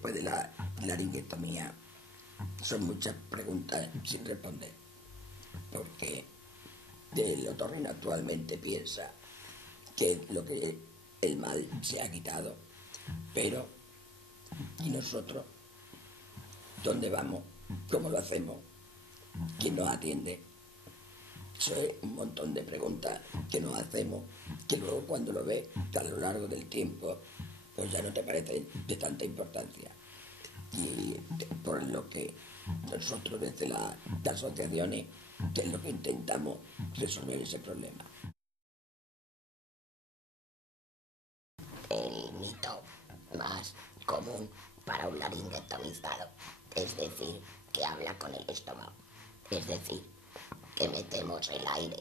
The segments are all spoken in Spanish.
después de la laringotomía son muchas preguntas sin responder, porque el otorrino actualmente piensa que el mal se ha quitado, pero ¿y nosotros? ¿Dónde vamos? ¿Cómo lo hacemos? ¿Quién nos atiende? Eso es un montón de preguntas que nos hacemos, que luego cuando lo ves a lo largo del tiempo, pues ya no te parece de tanta importancia. Y por lo que nosotros desde las asociaciones es lo que intentamos resolver ese problema. El mito más común para un laringotomizado es decir que habla con el estómago, es decir, que metemos el aire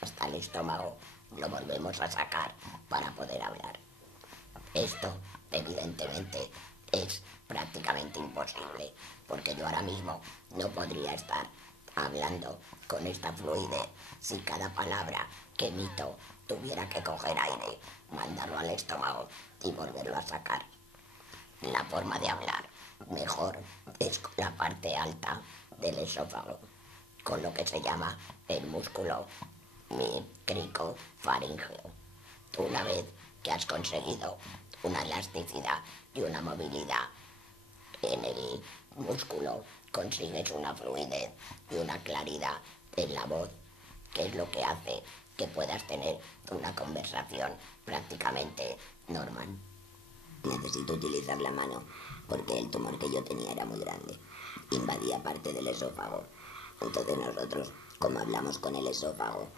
hasta el estómago, lo volvemos a sacar para poder hablar. Esto, evidentemente, es prácticamente imposible, porque yo ahora mismo no podría estar hablando con esta fluidez si cada palabra que emito tuviera que coger aire, mandarlo al estómago y volverlo a sacar. La forma de hablar mejor es con la parte alta del esófago, con lo que se llama el músculo cricofaríngeo. Una vez que has conseguido una elasticidad y una movilidad en el músculo, consigues una fluidez y una claridad en la voz, que es lo que hace que puedas tener una conversación prácticamente normal. Necesito utilizar la mano porque el tumor que yo tenía era muy grande, invadía parte del esófago. Entonces nosotros, como hablamos con el esófago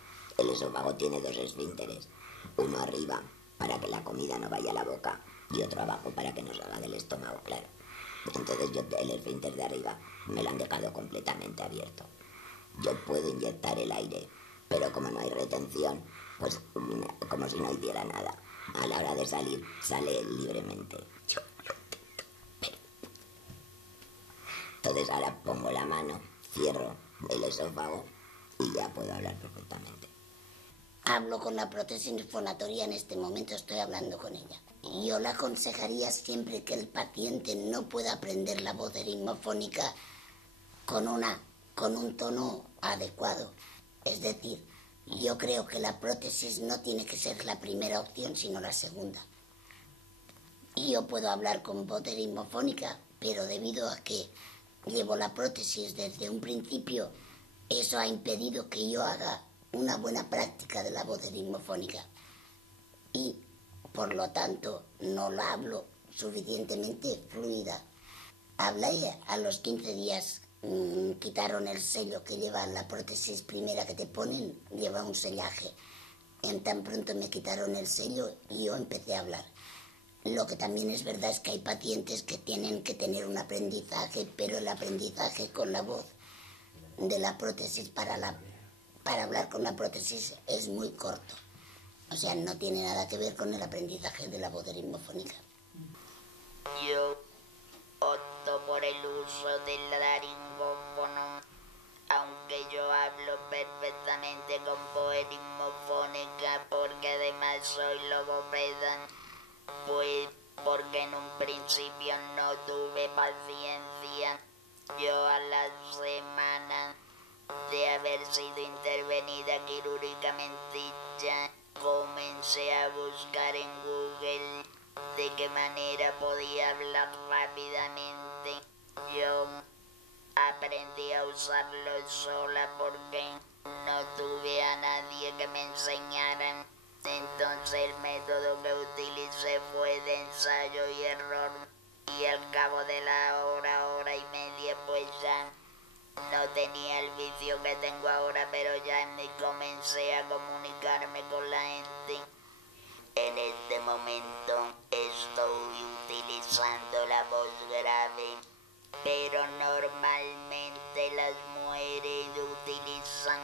tiene dos esfínteres, uno arriba para que la comida no vaya a la boca y otro abajo para que no salga del estómago, claro. Entonces el esfínter de arriba me lo han dejado completamente abierto. Yo puedo inyectar el aire, pero como no hay retención, pues como si no hiciera nada. A la hora de salir, sale libremente. Entonces ahora pongo la mano, cierro el esófago y ya puedo hablar perfectamente. Hablo con la prótesis fonatoria, en este momento estoy hablando con ella. Yo le aconsejaría siempre que el paciente no pueda aprender la voz eritmofónica con un tono adecuado. Es decir, yo creo que la prótesis no tiene que ser la primera opción, sino la segunda. Y yo puedo hablar con voz eritmofónica, pero debido a que llevo la prótesis desde un principio, eso ha impedido que yo haga una buena práctica de la voz eritmofónica. Y, por lo tanto, no la hablo suficientemente fluida. Hablé a los 15 días, quitaron el sello que lleva la prótesis primera que te ponen, lleva un sellaje. En tan pronto me quitaron el sello y yo empecé a hablar. Lo que también es verdad es que hay pacientes que tienen que tener un aprendizaje, pero el aprendizaje con la voz de la prótesis para hablar con la prótesis es muy corto. O sea, no tiene nada que ver con el aprendizaje de la voz eritmofónica. Yo opto por el uso del laringófono, aunque yo hablo perfectamente con voz eritmofónica porque además soy logopeda, pues porque en un principio no tuve paciencia. Yo a la semana de haber sido intervenida quirúrgicamente ya comencé a buscar en Google de qué manera podía hablar rápidamente. Yo aprendí a usarlo sola porque no tuve a nadie que me enseñara. Entonces el método que utilicé fue de ensayo y error, y al cabo de la hora y media, pues ya no tenía el vicio que tengo ahora, pero ya me comencé a comunicarme con la gente. En este momento estoy utilizando la voz grave, pero normalmente las mujeres utilizan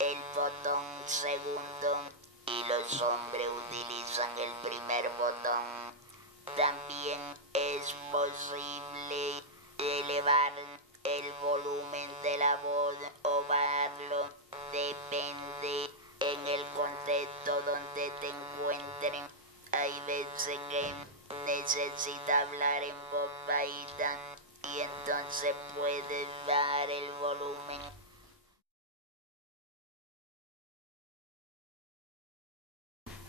el botón segundo y los hombres utilizan el primer botón. También es posible elevar el volumen de la voz o bajarlo, depende en el contexto donde te encuentren. Hay veces que necesita hablar en voz bajita se puede dar el volumen.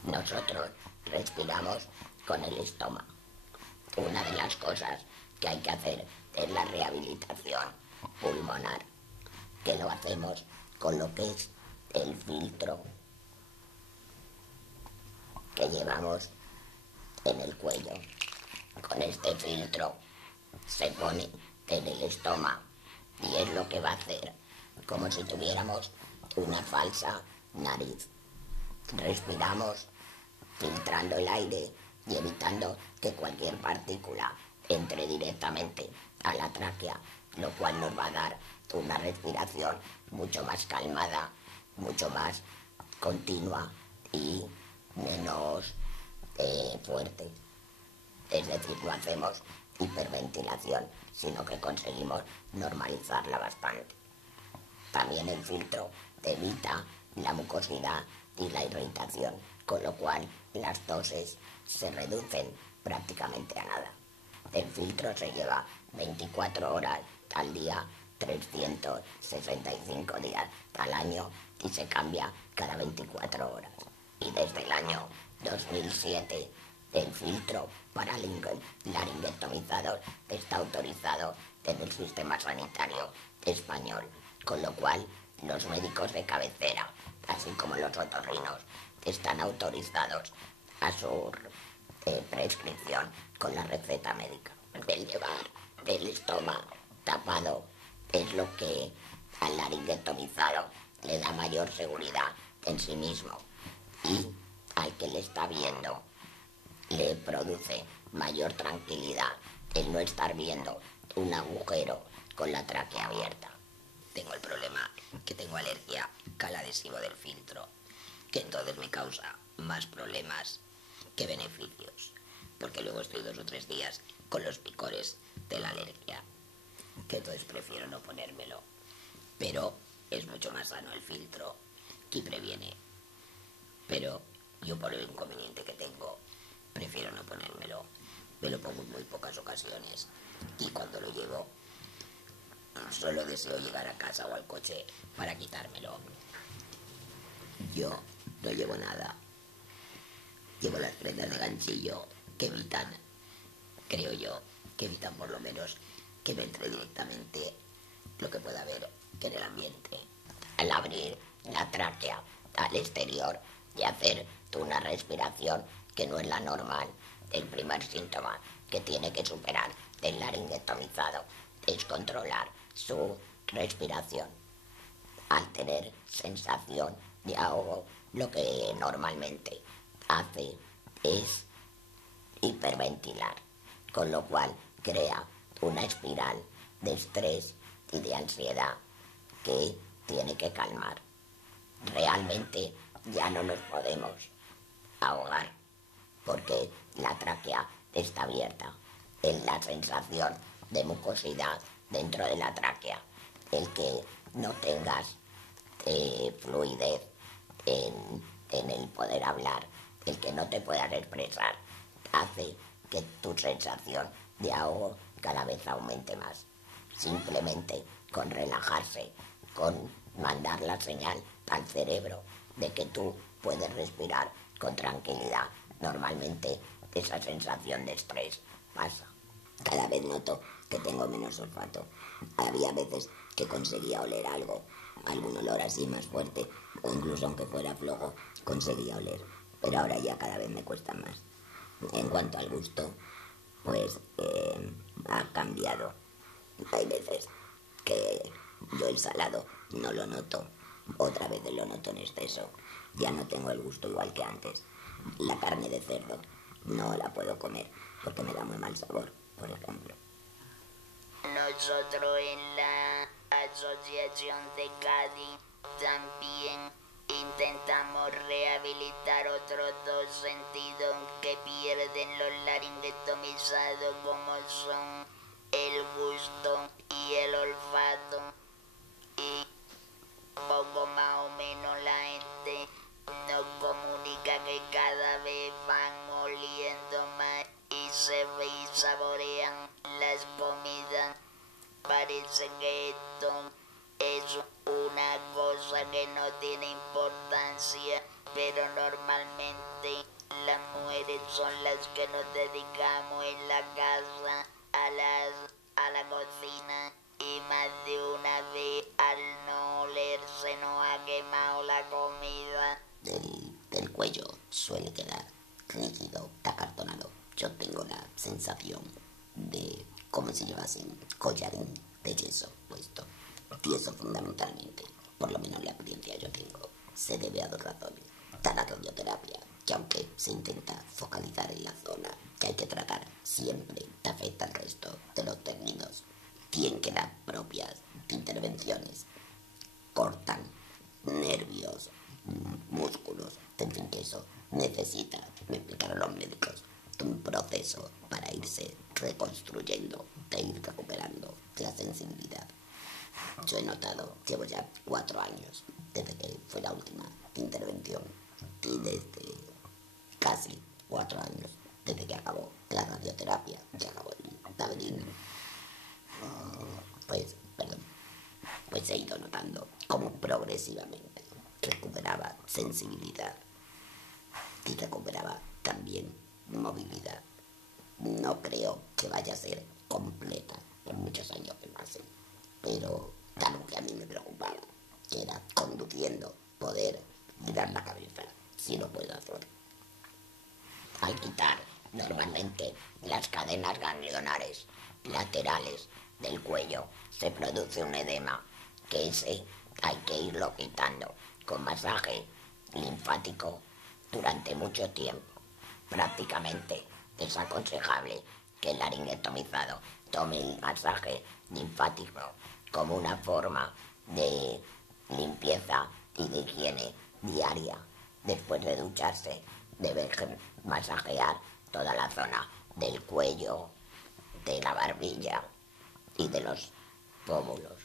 Nosotros respiramos con el estómago. Una de las cosas que hay que hacer es la rehabilitación pulmonar, que lo hacemos con lo que es el filtro que llevamos en el cuello. Con este filtro se pone en el estómago y es lo que va a hacer como si tuviéramos una falsa nariz. Respiramos filtrando el aire y evitando que cualquier partícula entre directamente a la tráquea, lo cual nos va a dar una respiración mucho más calmada, mucho más continua y menos fuerte. Es decir, no hacemos hiperventilación, sino que conseguimos normalizarla bastante. También el filtro evita la mucosidad y la irritación, con lo cual las toses se reducen prácticamente a nada. El filtro se lleva 24 horas al día, 365 días al año y se cambia cada 24 horas. Y desde el año 2007 el filtro para laringotomizados está autorizado en el sistema sanitario español, con lo cual los médicos de cabecera, así como los otorrinos, están autorizados a su prescripción con la receta médica. El llevar el estómago tapado es lo que al laringotomizado le da mayor seguridad en sí mismo y al que le está viendo le produce mayor tranquilidad el no estar viendo un agujero con la tráquea abierta. Tengo el problema que tengo alergia al adhesivo del filtro, que entonces me causa más problemas que beneficios, porque luego estoy 2 o 3 días con los picores de la alergia, que entonces prefiero no ponérmelo. Pero es mucho más sano el filtro que previene. Pero yo, por el inconveniente que tengo, prefiero no ponérmelo. Me lo pongo en muy pocas ocasiones y cuando lo llevo solo deseo llegar a casa o al coche para quitármelo. Yo no llevo nada. Llevo las prendas de ganchillo que evitan, creo yo, que evitan por lo menos que me entre directamente lo que pueda haber en el ambiente. Al abrir la tráquea al exterior y hacer una respiración que no es la normal, el primer síntoma que tiene que superar el laringotomizado es controlar su respiración. Al tener sensación de ahogo, lo que normalmente hace es hiperventilar, con lo cual crea una espiral de estrés y de ansiedad que tiene que calmar. Realmente ya no nos podemos ahogar porque la tráquea está abierta. Es la sensación de mucosidad dentro de la tráquea, el que no tengas fluidez en el poder hablar, el que no te puedas expresar, hace que tu sensación de ahogo cada vez aumente más. Simplemente con relajarse, con mandar la señal al cerebro de que tú puedes respirar con tranquilidad, normalmente esa sensación de estrés pasa. Cada vez noto que tengo menos olfato. Había veces que conseguía oler algo, algún olor así más fuerte, o incluso aunque fuera flojo, conseguía oler. Pero ahora ya cada vez me cuesta más. En cuanto al gusto, pues ha cambiado. Hay veces que yo el salado no lo noto, otra vez lo noto en exceso. Ya no tengo el gusto igual que antes. La carne de cerdo no la puedo comer porque me da muy mal sabor, por ejemplo. Nosotros en la Asociación de Cádiz también intentamos rehabilitar otros 2 sentidos que pierden los laringotomizados, como son el gusto y el olfato. Y poco más o menos la gente nos comunica que cada vez van oliendo más y se ve y saborean las comidas. Para dicen que esto es una cosa que no tiene importancia, pero normalmente las mujeres son las que nos dedicamos en la casa a la cocina, y más de una vez al no oler se nos ha quemado la comida. Del cuello suele quedar rígido, acartonado. Yo tengo la sensación de como si llevasen collarín de yeso puesto. Tieso fundamentalmente, por lo menos la experiencia yo tengo, se debe a dos razones. Está la radioterapia, que aunque se intenta focalizar en la zona que hay que tratar, siempre te afecta el resto de los términos. Tienen que dar propias intervenciones, cortan nervios, músculos, en fin, que eso necesita, me explicaron los médicos, un proceso para irse reconstruyendo, de ir recuperando la sensibilidad. Yo he notado, llevo ya 4 años desde que fue la última intervención, y desde casi 4 años desde que acabó la radioterapia, que acabó el laberinto, pues he ido notando cómo progresivamente recuperaba sensibilidad y recuperaba también movilidad. No creo que vaya a ser completa por muchos años que pasen, pero algo que a mí me preocupaba, que era conduciendo, poder girar la cabeza, si lo puedo hacer. Al quitar normalmente las cadenas ganglionares laterales del cuello se produce un edema, que ese hay que irlo quitando con masaje linfático durante mucho tiempo. Prácticamente es aconsejable que el laringotomizado tome el masaje linfático como una forma de limpieza y de higiene diaria. Después de ducharse, debe masajear toda la zona del cuello, de la barbilla y de los pómulos.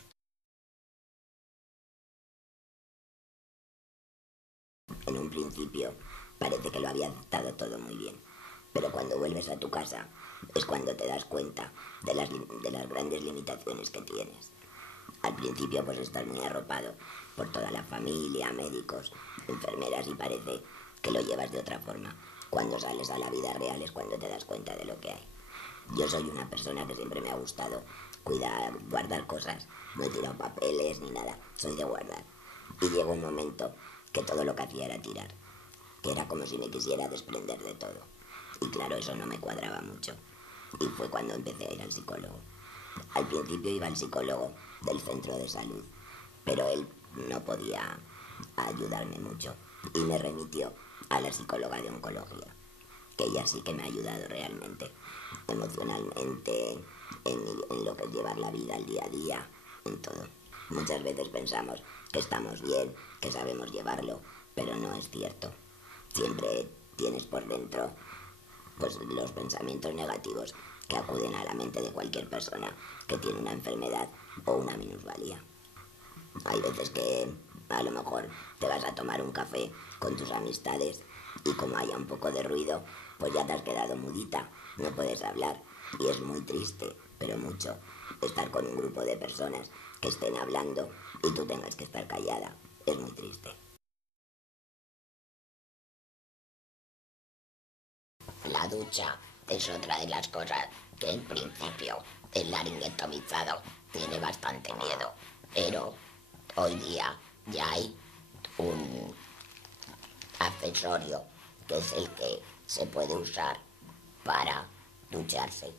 En un principio parece que lo había aceptado todo muy bien, pero cuando vuelves a tu casa es cuando te das cuenta de las grandes limitaciones que tienes. Al principio pues estás muy arropado por toda la familia, médicos, enfermeras, y parece que lo llevas de otra forma. Cuando sales a la vida real es cuando te das cuenta de lo que hay. Yo soy una persona que siempre me ha gustado cuidar, guardar cosas. No he tirado papeles ni nada, soy de guardar. Y llegó un momento que todo lo que hacía era tirar, que era como si me quisiera desprender de todo. Y claro, eso no me cuadraba mucho. Y fue cuando empecé a ir al psicólogo. Al principio iba al psicólogo del centro de salud, pero él no podía ayudarme mucho y me remitió a la psicóloga de oncología, que ella sí que me ha ayudado realmente, emocionalmente, en lo que es llevar la vida al día a día, en todo. Muchas veces pensamos que estamos bien, que sabemos llevarlo, pero no es cierto. Siempre tienes por dentro pues los pensamientos negativos que acuden a la mente de cualquier persona que tiene una enfermedad o una minusvalía. Hay veces que a lo mejor te vas a tomar un café con tus amistades y como haya un poco de ruido, pues ya te has quedado mudita, no puedes hablar, y es muy triste, pero mucho, estar con un grupo de personas que estén hablando y tú tengas que estar callada. Es muy triste. La ducha es otra de las cosas que en principio el laringotomizado tiene bastante miedo, pero hoy día ya hay un accesorio que es el que se puede usar para ducharse.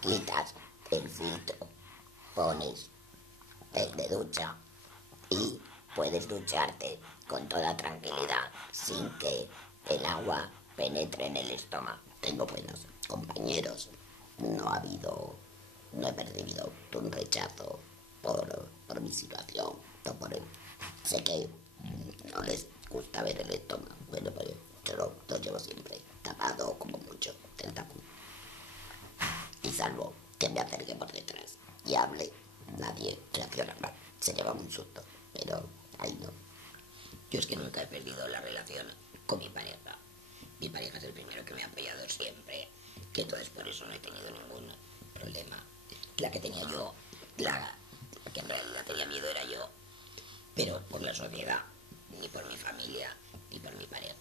Quitas el filtro, pones el de ducha y puedes ducharte con toda tranquilidad sin que el agua penetre en el estómago. Tengo buenos compañeros, no he percibido un rechazo por mi situación, no por él. Sé que no les gusta ver el estómago, bueno, pues yo lo llevo siempre tapado como mucho, el tapo. Y salvo que me acerque por detrás y hable, nadie reacciona mal. Se lleva un susto, pero ahí no. Yo es que nunca he perdido la relación con mi pareja. Mi pareja es el primero que me ha apoyado siempre, que entonces por eso no he tenido ningún problema. La que tenía yo, que en realidad tenía miedo era yo, pero por la sociedad, ni por mi familia, ni por mi pareja,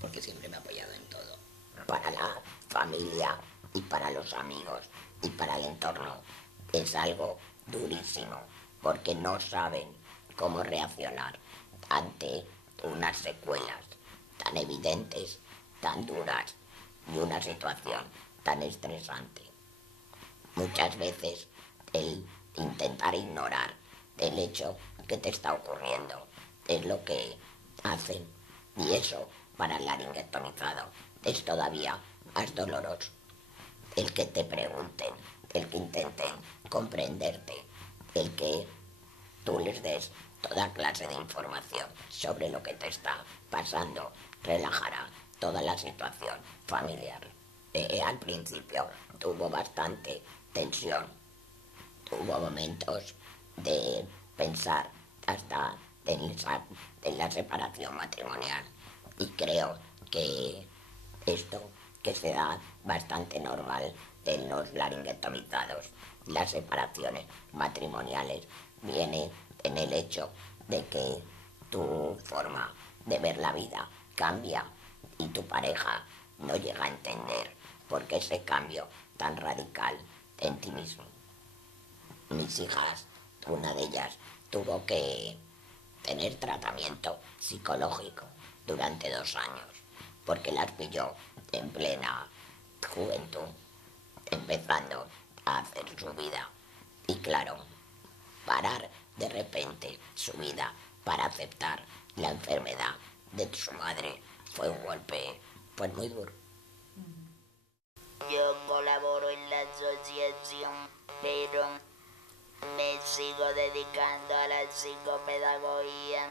porque siempre me ha apoyado en todo. Para la familia y para los amigos y para el entorno es algo durísimo, porque no saben cómo reaccionar ante unas secuelas tan evidentes, tan duras y una situación tan estresante. Muchas veces el intentar ignorar el hecho que te está ocurriendo es lo que hacen, y eso para el laringectomizado es todavía más doloroso. El que te pregunten, el que intenten comprenderte, el que tú les des toda clase de información sobre lo que te está pasando, relajará toda la situación familiar. Al principio tuvo bastante tensión, tuvo momentos de pensar hasta en la separación matrimonial, y creo que esto que se da bastante normal en los laringectomizados, las separaciones matrimoniales, viene en el hecho de que tu forma de ver la vida cambia y tu pareja no llega a entender por qué ese cambio tan radical en ti mismo. Mis hijas, una de ellas tuvo que tener tratamiento psicológico durante 2 años, porque las pilló en plena juventud, empezando a hacer su vida. Y claro, parar de repente su vida para aceptar la enfermedad de su madre fue un golpe pues muy duro. Yo colaboro en la asociación, pero me sigo dedicando a la psicopedagogía.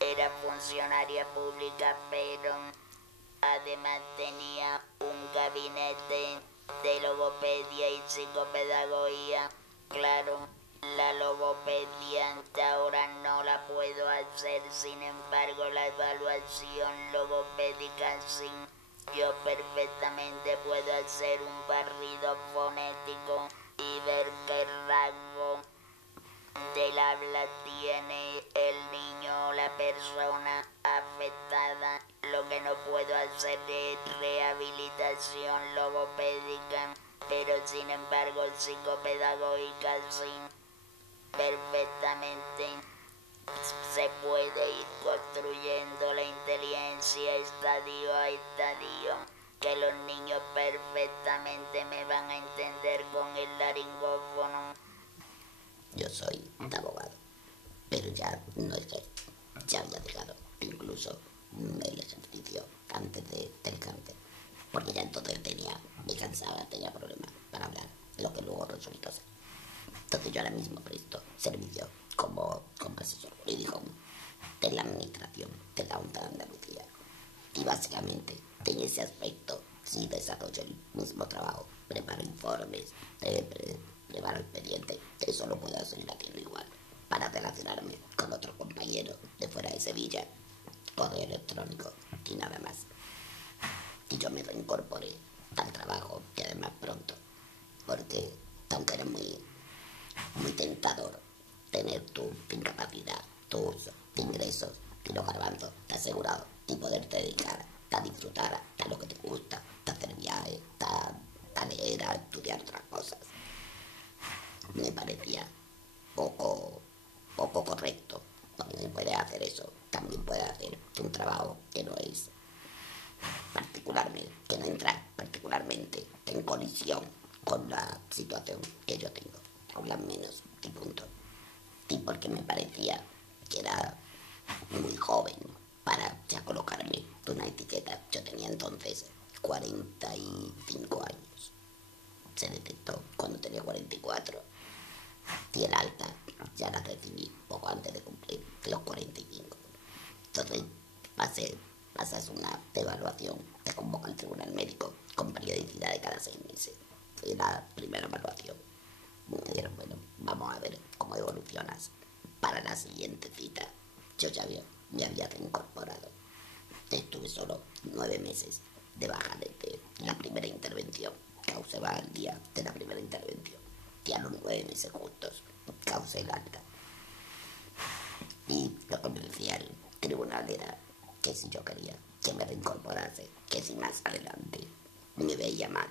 Era funcionaria pública, pero además tenía un gabinete de logopedia y psicopedagogía. Claro, la logopedia hasta ahora no la puedo hacer, sin embargo la evaluación logopédica sí. Yo perfectamente puedo hacer un barrido fonético y ver qué rango del habla tiene el niño o la persona afectada. Lo que no puedo hacer es rehabilitación logopédica, pero sin embargo psicopedagógica sí, perfectamente. Se puede ir construyendo la inteligencia estadio a estadio, que los niños perfectamente me van a entender con el laringófono. Yo soy abogado, pero ya no ejerzo, ya había dejado incluso el ejercicio antes del cáncer, porque ya entonces me cansaba, tenía problemas para hablar, lo que luego resultó ser. Entonces yo ahora mismo presto servicio como asesor jurídico de la administración de la Junta de Andalucía, y básicamente en ese aspecto sí desarrollo el mismo trabajo, preparo informes, preparo expedientes. Eso lo puedo hacer en la tierra igual, para relacionarme con otros compañeros de fuera de Sevilla, correo electrónico y nada más. Y yo me reincorporé al trabajo, y además pronto, porque aunque era muy tentador tener tu incapacidad, tus ingresos y los garbanzos asegurados, y poderte dedicar a disfrutar a lo que te gusta, a hacer viajes, a leer, a estudiar otras cosas, me parecía poco correcto. También puedes hacer eso, también puedes hacer un trabajo que no es que no entra particularmente en colisión con la situación que yo tengo, hablan menos y punto. Y porque me parecía que era muy joven para ya colocarme una etiqueta. Yo tenía entonces 45 años. Se detectó cuando tenía 44. Y el alta ya la recibí poco antes de cumplir los 45. Entonces pasas una evaluación, te convoca el tribunal médico con periodicidad de cada 6 meses. Fue la primera evaluación. Me dijeron, bueno, vamos a ver cómo evolucionas. Para la siguiente cita, yo ya me había reincorporado. Estuve solo 9 meses de baja desde la primera intervención. Causaba el día de la primera intervención. y a los 9 meses juntos, causa larga. Y lo que me decía el tribunal era que si yo quería que me reincorporase, que si más adelante me veía mal,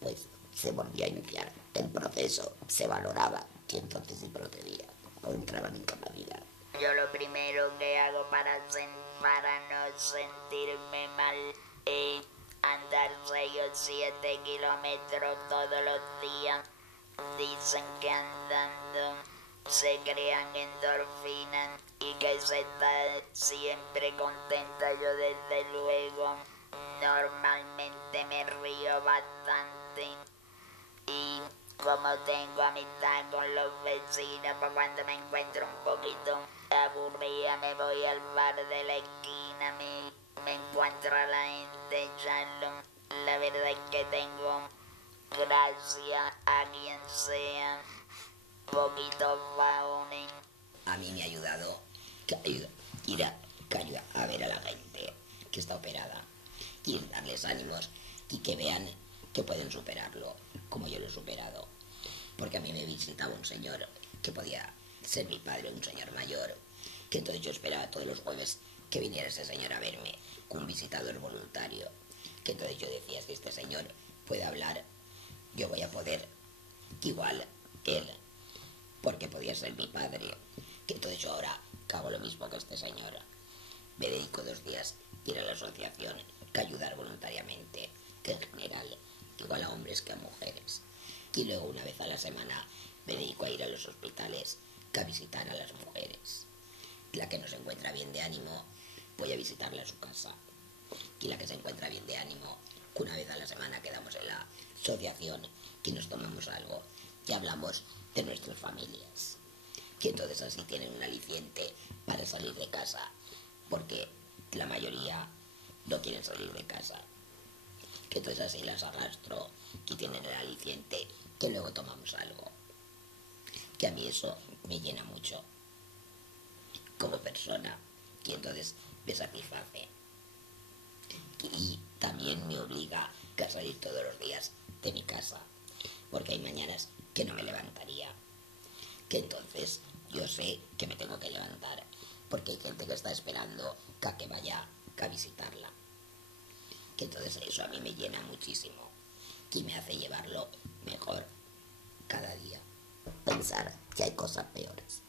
pues se volvía a iniciar el proceso, se valoraba y entonces se procedía o entraba en incapacidad. Yo lo primero que hago para no sentirme mal es andar 6 o 7 kilómetros todos los días. Dicen que andando se crean endorfinas y que se está siempre contenta. Yo desde luego normalmente me río bastante y como tengo amistad con los vecinos, pues cuando me encuentro un poquito aburrida me voy al bar de la esquina, me encuentro a la gente, charlo. La verdad es que tengo, gracias a quien sea, poquitos vagones. A mí me ha ayudado ir a ver a la gente que está operada y darles ánimos y que vean que pueden superarlo como yo lo he superado. Porque a mí me visitaba un señor que podía ser mi padre, un señor mayor, que entonces yo esperaba todos los jueves que viniera ese señor a verme, un visitador voluntario, que entonces yo decía, si este señor puede hablar, yo voy a poder igual que él, porque podía ser mi padre, que entonces yo ahora hago lo mismo que este señor. Me dedico 2 días a ir a la asociación, que ayudar voluntariamente, que en general, igual a hombres que a mujeres. Y luego una vez a la semana me dedico a ir a los hospitales, que a visitar a las mujeres. La que no se encuentra bien de ánimo, voy a visitarla a su casa. Y la que se encuentra bien de ánimo, que una vez a la semana quedamos en la asociación, que nos tomamos algo y hablamos de nuestras familias. Que entonces así tienen un aliciente para salir de casa, porque la mayoría no quieren salir de casa. Que entonces así las arrastro y tienen el aliciente, que luego tomamos algo. Que a mí eso me llena mucho como persona, y entonces me satisface. Y también me obliga a salir todos los días de mi casa, porque hay mañanas que no me levantaría, que entonces yo sé que me tengo que levantar, porque hay gente que está esperando a que vaya a visitarla. Que entonces eso a mí me llena muchísimo y me hace llevarlo mejor cada día. Pensar que hay cosas peores.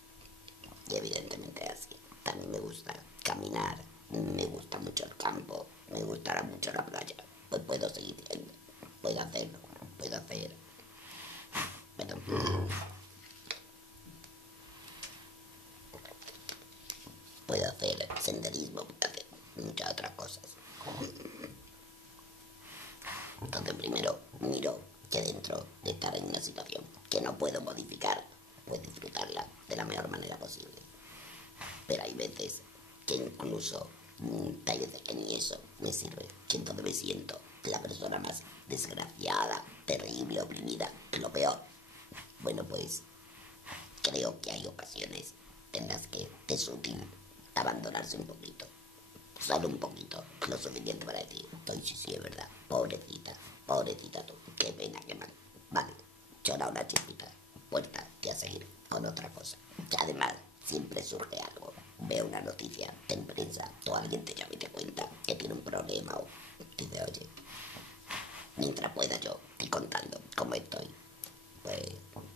Y evidentemente así. También me gusta caminar, me gusta mucho el campo, me gustará mucho la playa. Pues puedo seguir yendo, puedo hacerlo, puedo hacer. Bueno, puedo hacer senderismo, puedo hacer muchas otras cosas. Entonces primero miro que dentro de estar en una situación que no puedo modificar, puedo disfrutarla de la mejor manera posible. Pero hay veces que incluso, hay veces que ni eso me sirve, que entonces me siento la persona más desgraciada, terrible, oprimida, lo peor. Bueno, pues creo que hay ocasiones en las que es útil abandonarse un poquito. Solo un poquito, lo suficiente para decir, sí, es verdad, pobrecita tú, qué pena, qué mal. Vale, llora una chispita, puerta y a seguir con otra cosa. Que además siempre surge algo, veo una noticia en prensa, o alguien te llama y te cuenta que tiene un problema, o dice, oye, mientras pueda yo estoy contando cómo estoy, pues,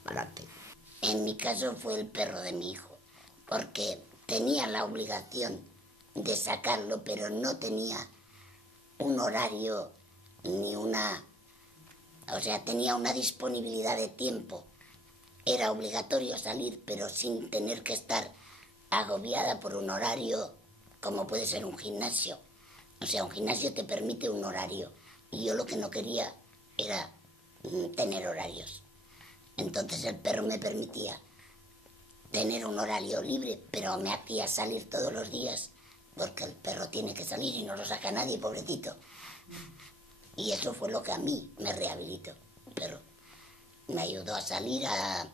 adelante. En mi caso fue el perro de mi hijo, porque tenía la obligación de sacarlo, pero no tenía un horario ni tenía una disponibilidad de tiempo. Era obligatorio salir, pero sin tener que estar agobiada por un horario como puede ser un gimnasio. O sea, un gimnasio te permite un horario y yo lo que no quería era tener horarios. Entonces el perro me permitía tener un horario libre, pero me hacía salir todos los días, porque el perro tiene que salir y no lo saca nadie, pobrecito. Y eso fue lo que a mí me rehabilitó. El perro me ayudó a salir, a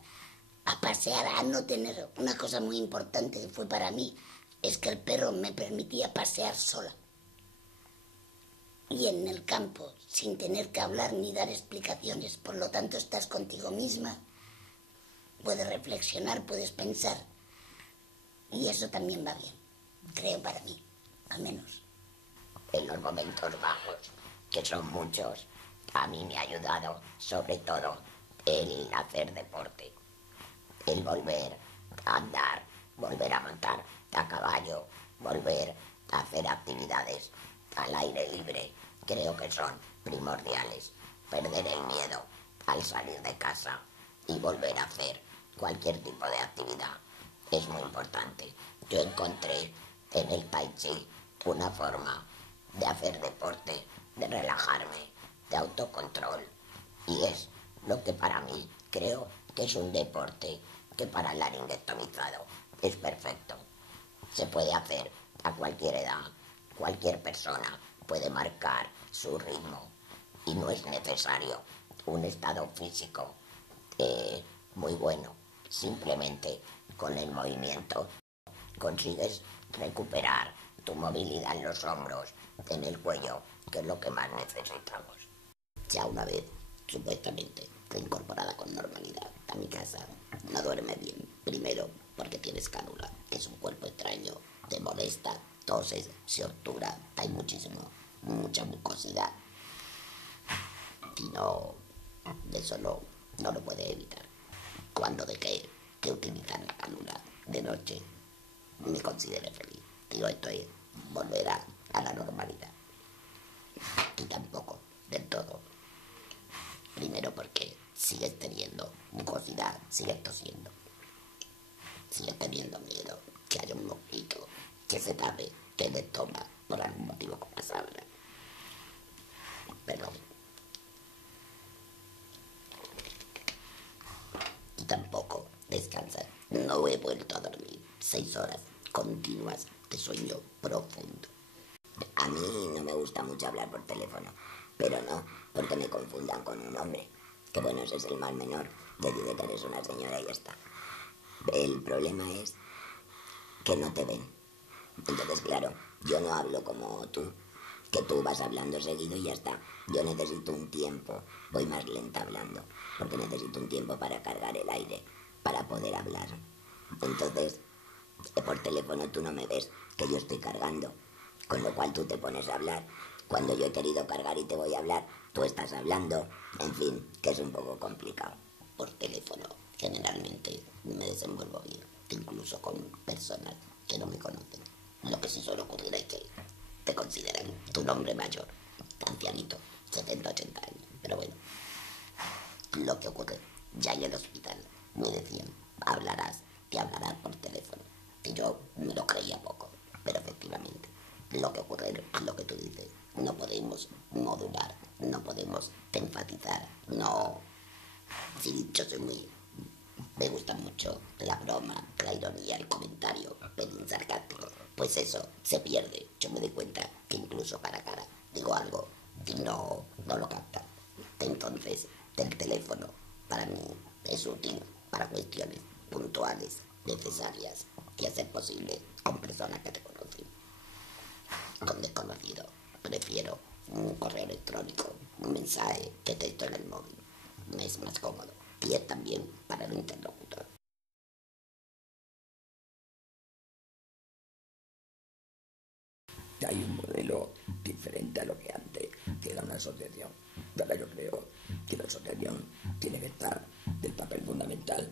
pasear, a no tener... Una cosa muy importante que fue para mí es que el perro me permitía pasear sola. Y en el campo, sin tener que hablar ni dar explicaciones. Por lo tanto, estás contigo misma puedes reflexionar, puedes pensar. Y eso también va bien, creo, para mí, al menos. En los momentos bajos, que son muchos, a mí me ha ayudado sobre todo el hacer deporte, el volver a andar, volver a montar a caballo, volver a hacer actividades al aire libre. Creo que son primordiales. Perder el miedo al salir de casa y volver a hacer cualquier tipo de actividad es muy importante. Yo encontré en el Tai Chi una forma de hacer deporte, de relajarme, de autocontrol, y es lo que para mí creo que es un deporte que para el laringectomizado es perfecto. Se puede hacer a cualquier edad, cualquier persona puede marcar su ritmo y no es necesario un estado físico muy bueno. Simplemente con el movimiento consigues recuperar tu movilidad en los hombros, en el cuello, que es lo que más necesitamos. Ya una vez, supuestamente, reincorporada con normalidad a mi casa, no duerme bien. Primero, porque tienes cánula, que es un cuerpo extraño, te molesta, toses, se obtura, hay mucha mucosidad. Y no, eso no lo puede evitar. Cuando dejé que utilizar la cánula de noche, me consideré feliz. Digo, esto es volver a la normalidad. Y tampoco del todo. Primero porque sigues teniendo mucosidad, sigues tosiendo, sigues teniendo miedo que haya un mosquito que se tape, que le toma por algún motivo con la sábana. Pero y tampoco descansar. No he vuelto a dormir 6 horas continuas de sueño profundo. A mí no me gusta mucho hablar por teléfono, pero no porque me confundan con un hombre, que bueno, ese es el mal menor, decide que eres una señora y ya está. El problema es que no te ven. Entonces, claro, yo no hablo como tú, que tú vas hablando seguido y ya está. Yo necesito un tiempo, voy más lenta hablando, porque necesito un tiempo para cargar el aire, para poder hablar. Entonces, por teléfono tú no me ves que yo estoy cargando, con lo cual tú te pones a hablar. Cuando yo he querido cargar y te voy a hablar, tú estás hablando. En fin, que es un poco complicado. Por teléfono, generalmente me desenvuelvo bien, incluso con personas que no me conocen. Lo que sí suele ocurrir es que te consideran tu nombre mayor, ancianito, 70, 80 años. Pero bueno, lo que ocurre, ya en el hospital me decían, te hablarás por teléfono. Y yo me lo creía poco, pero efectivamente, lo que ocurre es lo que tú dices. No podemos modular, no podemos enfatizar, no. Sí, yo soy me gusta mucho la broma, la ironía, el comentario, pelín sarcástico. Pues eso se pierde. Yo me doy cuenta que incluso cara a cara digo algo y no lo capta. Entonces, el teléfono para mí es útil para cuestiones puntuales, necesarias, y hacer posible con personas que te conocen. Con desconocido prefiero un correo electrónico, un mensaje que texto en el móvil. Me es más cómodo y es también para el interlocutor. Hay un modelo diferente a lo que antes, que era una asociación. Ahora yo creo que la asociación tiene que estar del papel fundamental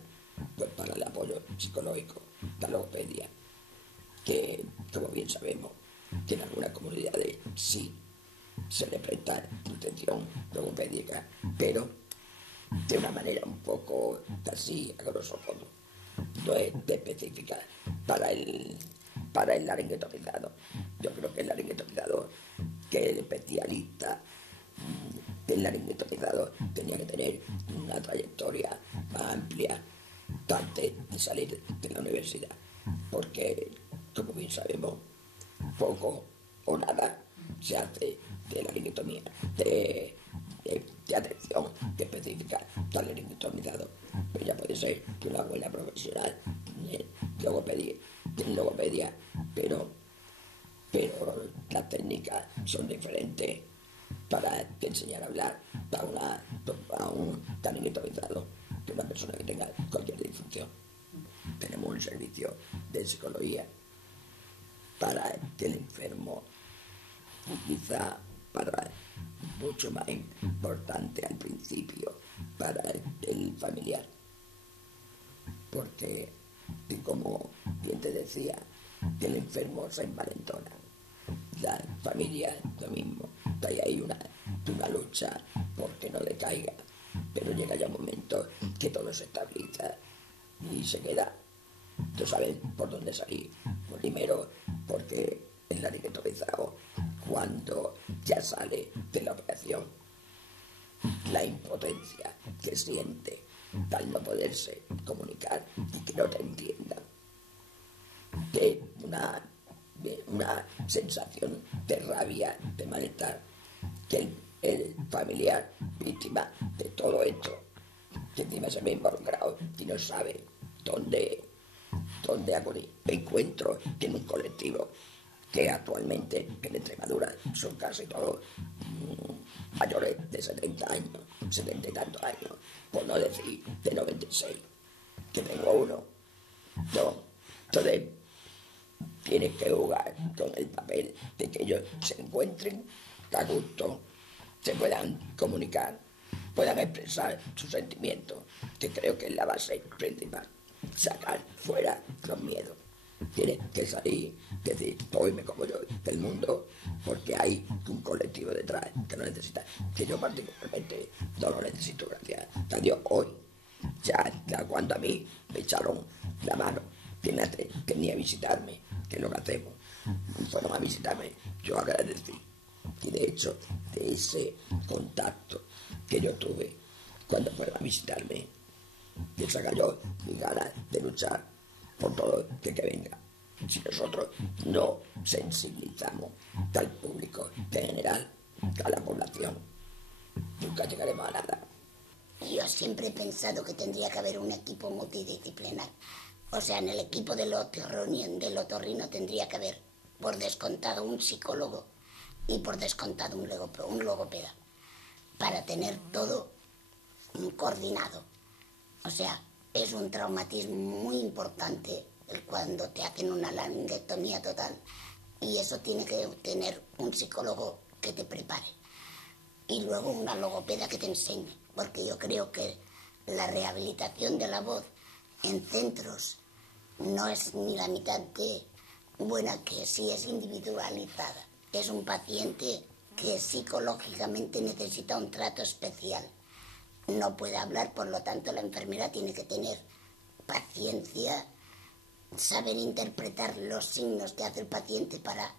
pues para el apoyo psicológico, la logopedia, que como bien sabemos, que en algunas comunidades sí se le presta atención logopédica, pero de una manera un poco así, a grosso modo, no es específica para el laringetomizado. Yo creo que el laringetomizador, que es el especialista del laringetomizado, tenía que tener una trayectoria más amplia antes de salir de la universidad, porque, como bien sabemos, poco o nada se hace de laringotomía, de atención específica al laringotomizado. Pero ya puede ser que una buena profesional en logopedia, pero las técnicas son diferentes para enseñar a hablar a un laringotomizado que una persona que tenga cualquier función. Tenemos un servicio de psicología para el enfermo y quizá para mucho más importante al principio para el familiar, porque como bien te decía, el enfermo se envalentona, la familia lo mismo, hay ahí una lucha porque no decaiga, pero llega ya un momento que todo se estabiliza y se queda, tú sabes por dónde salir. Primero porque el laricatorizado, cuando ya sale de la operación, la impotencia que siente al no poderse comunicar y que no te entiendan, que una sensación de rabia, de malestar, que el familiar víctima de todo esto, que encima se ve involucrado y no sabe dónde acudir. Me encuentro en un colectivo que actualmente en Extremadura son casi todos mayores de 70 años, 70 y tantos años, por no decir de 96, que tengo uno. No, entonces tienes que jugar con el papel de que ellos se encuentren a gusto, se puedan comunicar, puedan expresar sus sentimientos, que creo que es la base principal. Sacar fuera los miedos. Tienes que salir, decir, hoy me como yo del mundo, porque hay un colectivo detrás que lo necesita, que yo particularmente no lo necesito, gracias a Dios. Hoy, ya cuando a mí me echaron la mano, que ni a visitarme, que es lo que hacemos, fueron a visitarme, yo agradecí. Y de hecho, de ese contacto que yo tuve cuando fueron a visitarme, que saca yo mi ganas de luchar por todo que venga. Si nosotros no sensibilizamos al público en general, a la población, nunca llegaremos a nada. Yo siempre he pensado que tendría que haber un equipo multidisciplinar. O sea, en el equipo del otorrino tendría que haber, por descontado, un psicólogo y por descontado un logopeda, para tener todo coordinado. O sea, es un traumatismo muy importante cuando te hacen una laringectomía total, y eso tiene que tener un psicólogo que te prepare y luego una logopeda que te enseñe, porque yo creo que la rehabilitación de la voz en centros no es ni la mitad de buena que si es individualizada. Es un paciente que psicológicamente necesita un trato especial. No puede hablar, por lo tanto la enfermera tiene que tener paciencia, saber interpretar los signos que hace el paciente para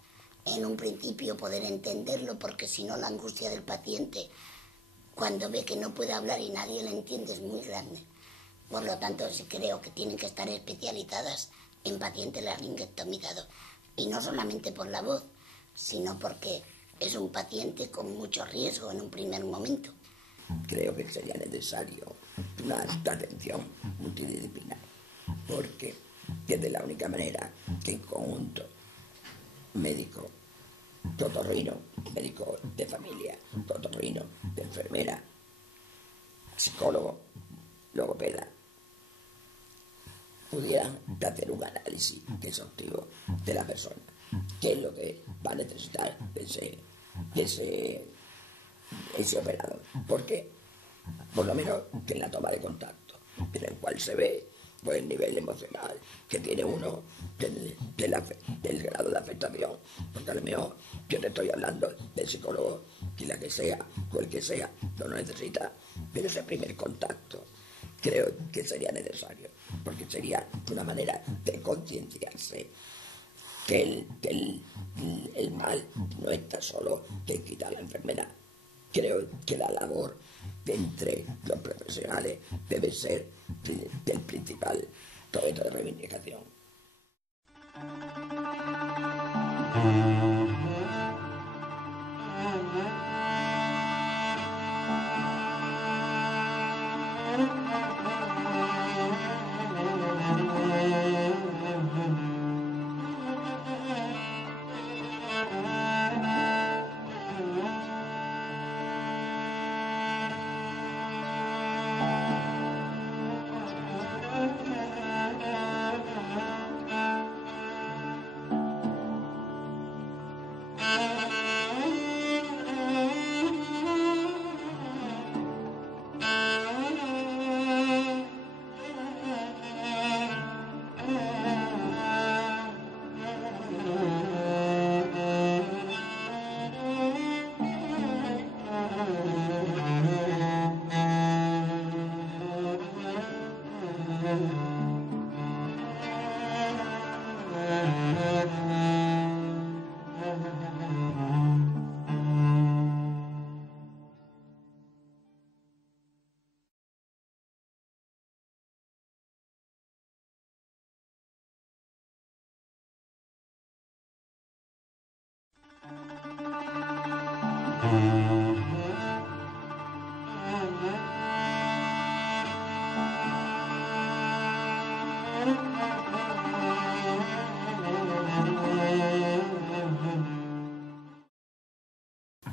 en un principio poder entenderlo, porque si no la angustia del paciente cuando ve que no puede hablar y nadie le entiende es muy grande. Por lo tanto sí creo que tienen que estar especializadas en pacientes laringectomizados, y no solamente por la voz, sino porque es un paciente con mucho riesgo en un primer momento. Creo que sería necesario una atención multidisciplinar, porque es de la única manera que en conjunto médico, otorrino, médico de familia, otorrino, de enfermera, psicólogo, logopeda, pudieran hacer un análisis exhaustivo de la persona, qué es lo que va a necesitar ese operador. Porque, por lo menos, que en la toma de contacto, en el cual se ve pues, el nivel emocional que tiene uno del grado de afectación. Porque a lo mejor yo te estoy hablando del psicólogo, y la que sea, o el que sea, no lo necesita, pero ese primer contacto creo que sería necesario, porque sería una manera de concienciarse que el mal no está solo en quitar la enfermedad. Creo que la labor de entre los profesionales debe ser el principal proyecto de reivindicación.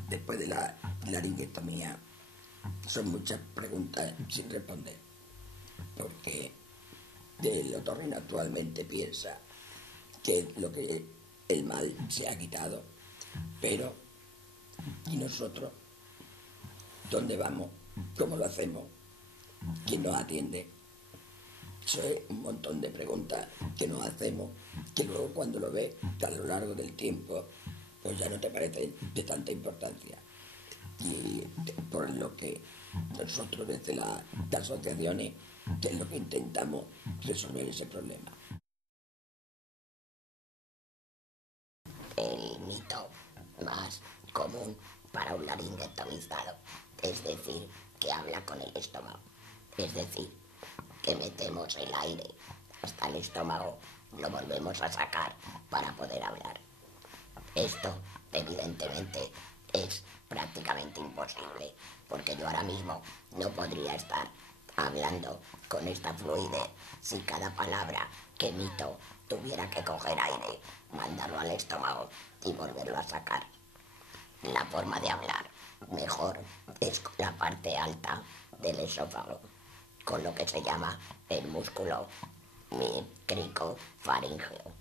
Después de la laringotomía son muchas preguntas sin responder, porque el otorrino actualmente piensa que el mal se ha quitado, pero ¿y nosotros? ¿Dónde vamos? ¿Cómo lo hacemos? ¿Quién nos atiende? Eso es un montón de preguntas que nos hacemos, que luego cuando lo ves a lo largo del tiempo, pues ya no te parecen de tanta importancia. Y por lo que nosotros desde las asociaciones es lo que intentamos resolver ese problema. El mito más común para un laringotomizado, es decir, que habla con el estómago, es decir, que metemos el aire hasta el estómago, lo volvemos a sacar para poder hablar. Esto, evidentemente, es prácticamente imposible, porque yo ahora mismo no podría estar hablando con esta fluidez si cada palabra que emito tuviera que coger aire, mandarlo al estómago y volverlo a sacar. La forma de hablar mejor es con la parte alta del esófago, con lo que se llama el músculo cricofaríngeo.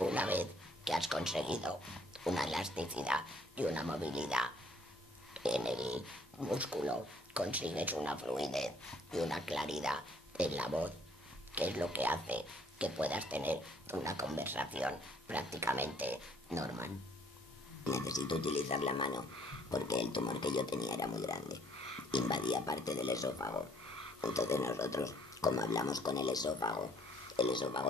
Una vez que has conseguido una elasticidad y una movilidad en el músculo, consigues una fluidez y una claridad en la voz, que es lo que hace que puedas tener una conversación prácticamente normal. Necesito utilizar la mano porque el tumor que yo tenía era muy grande, invadía parte del esófago. Entonces nosotros, como hablamos con el esófago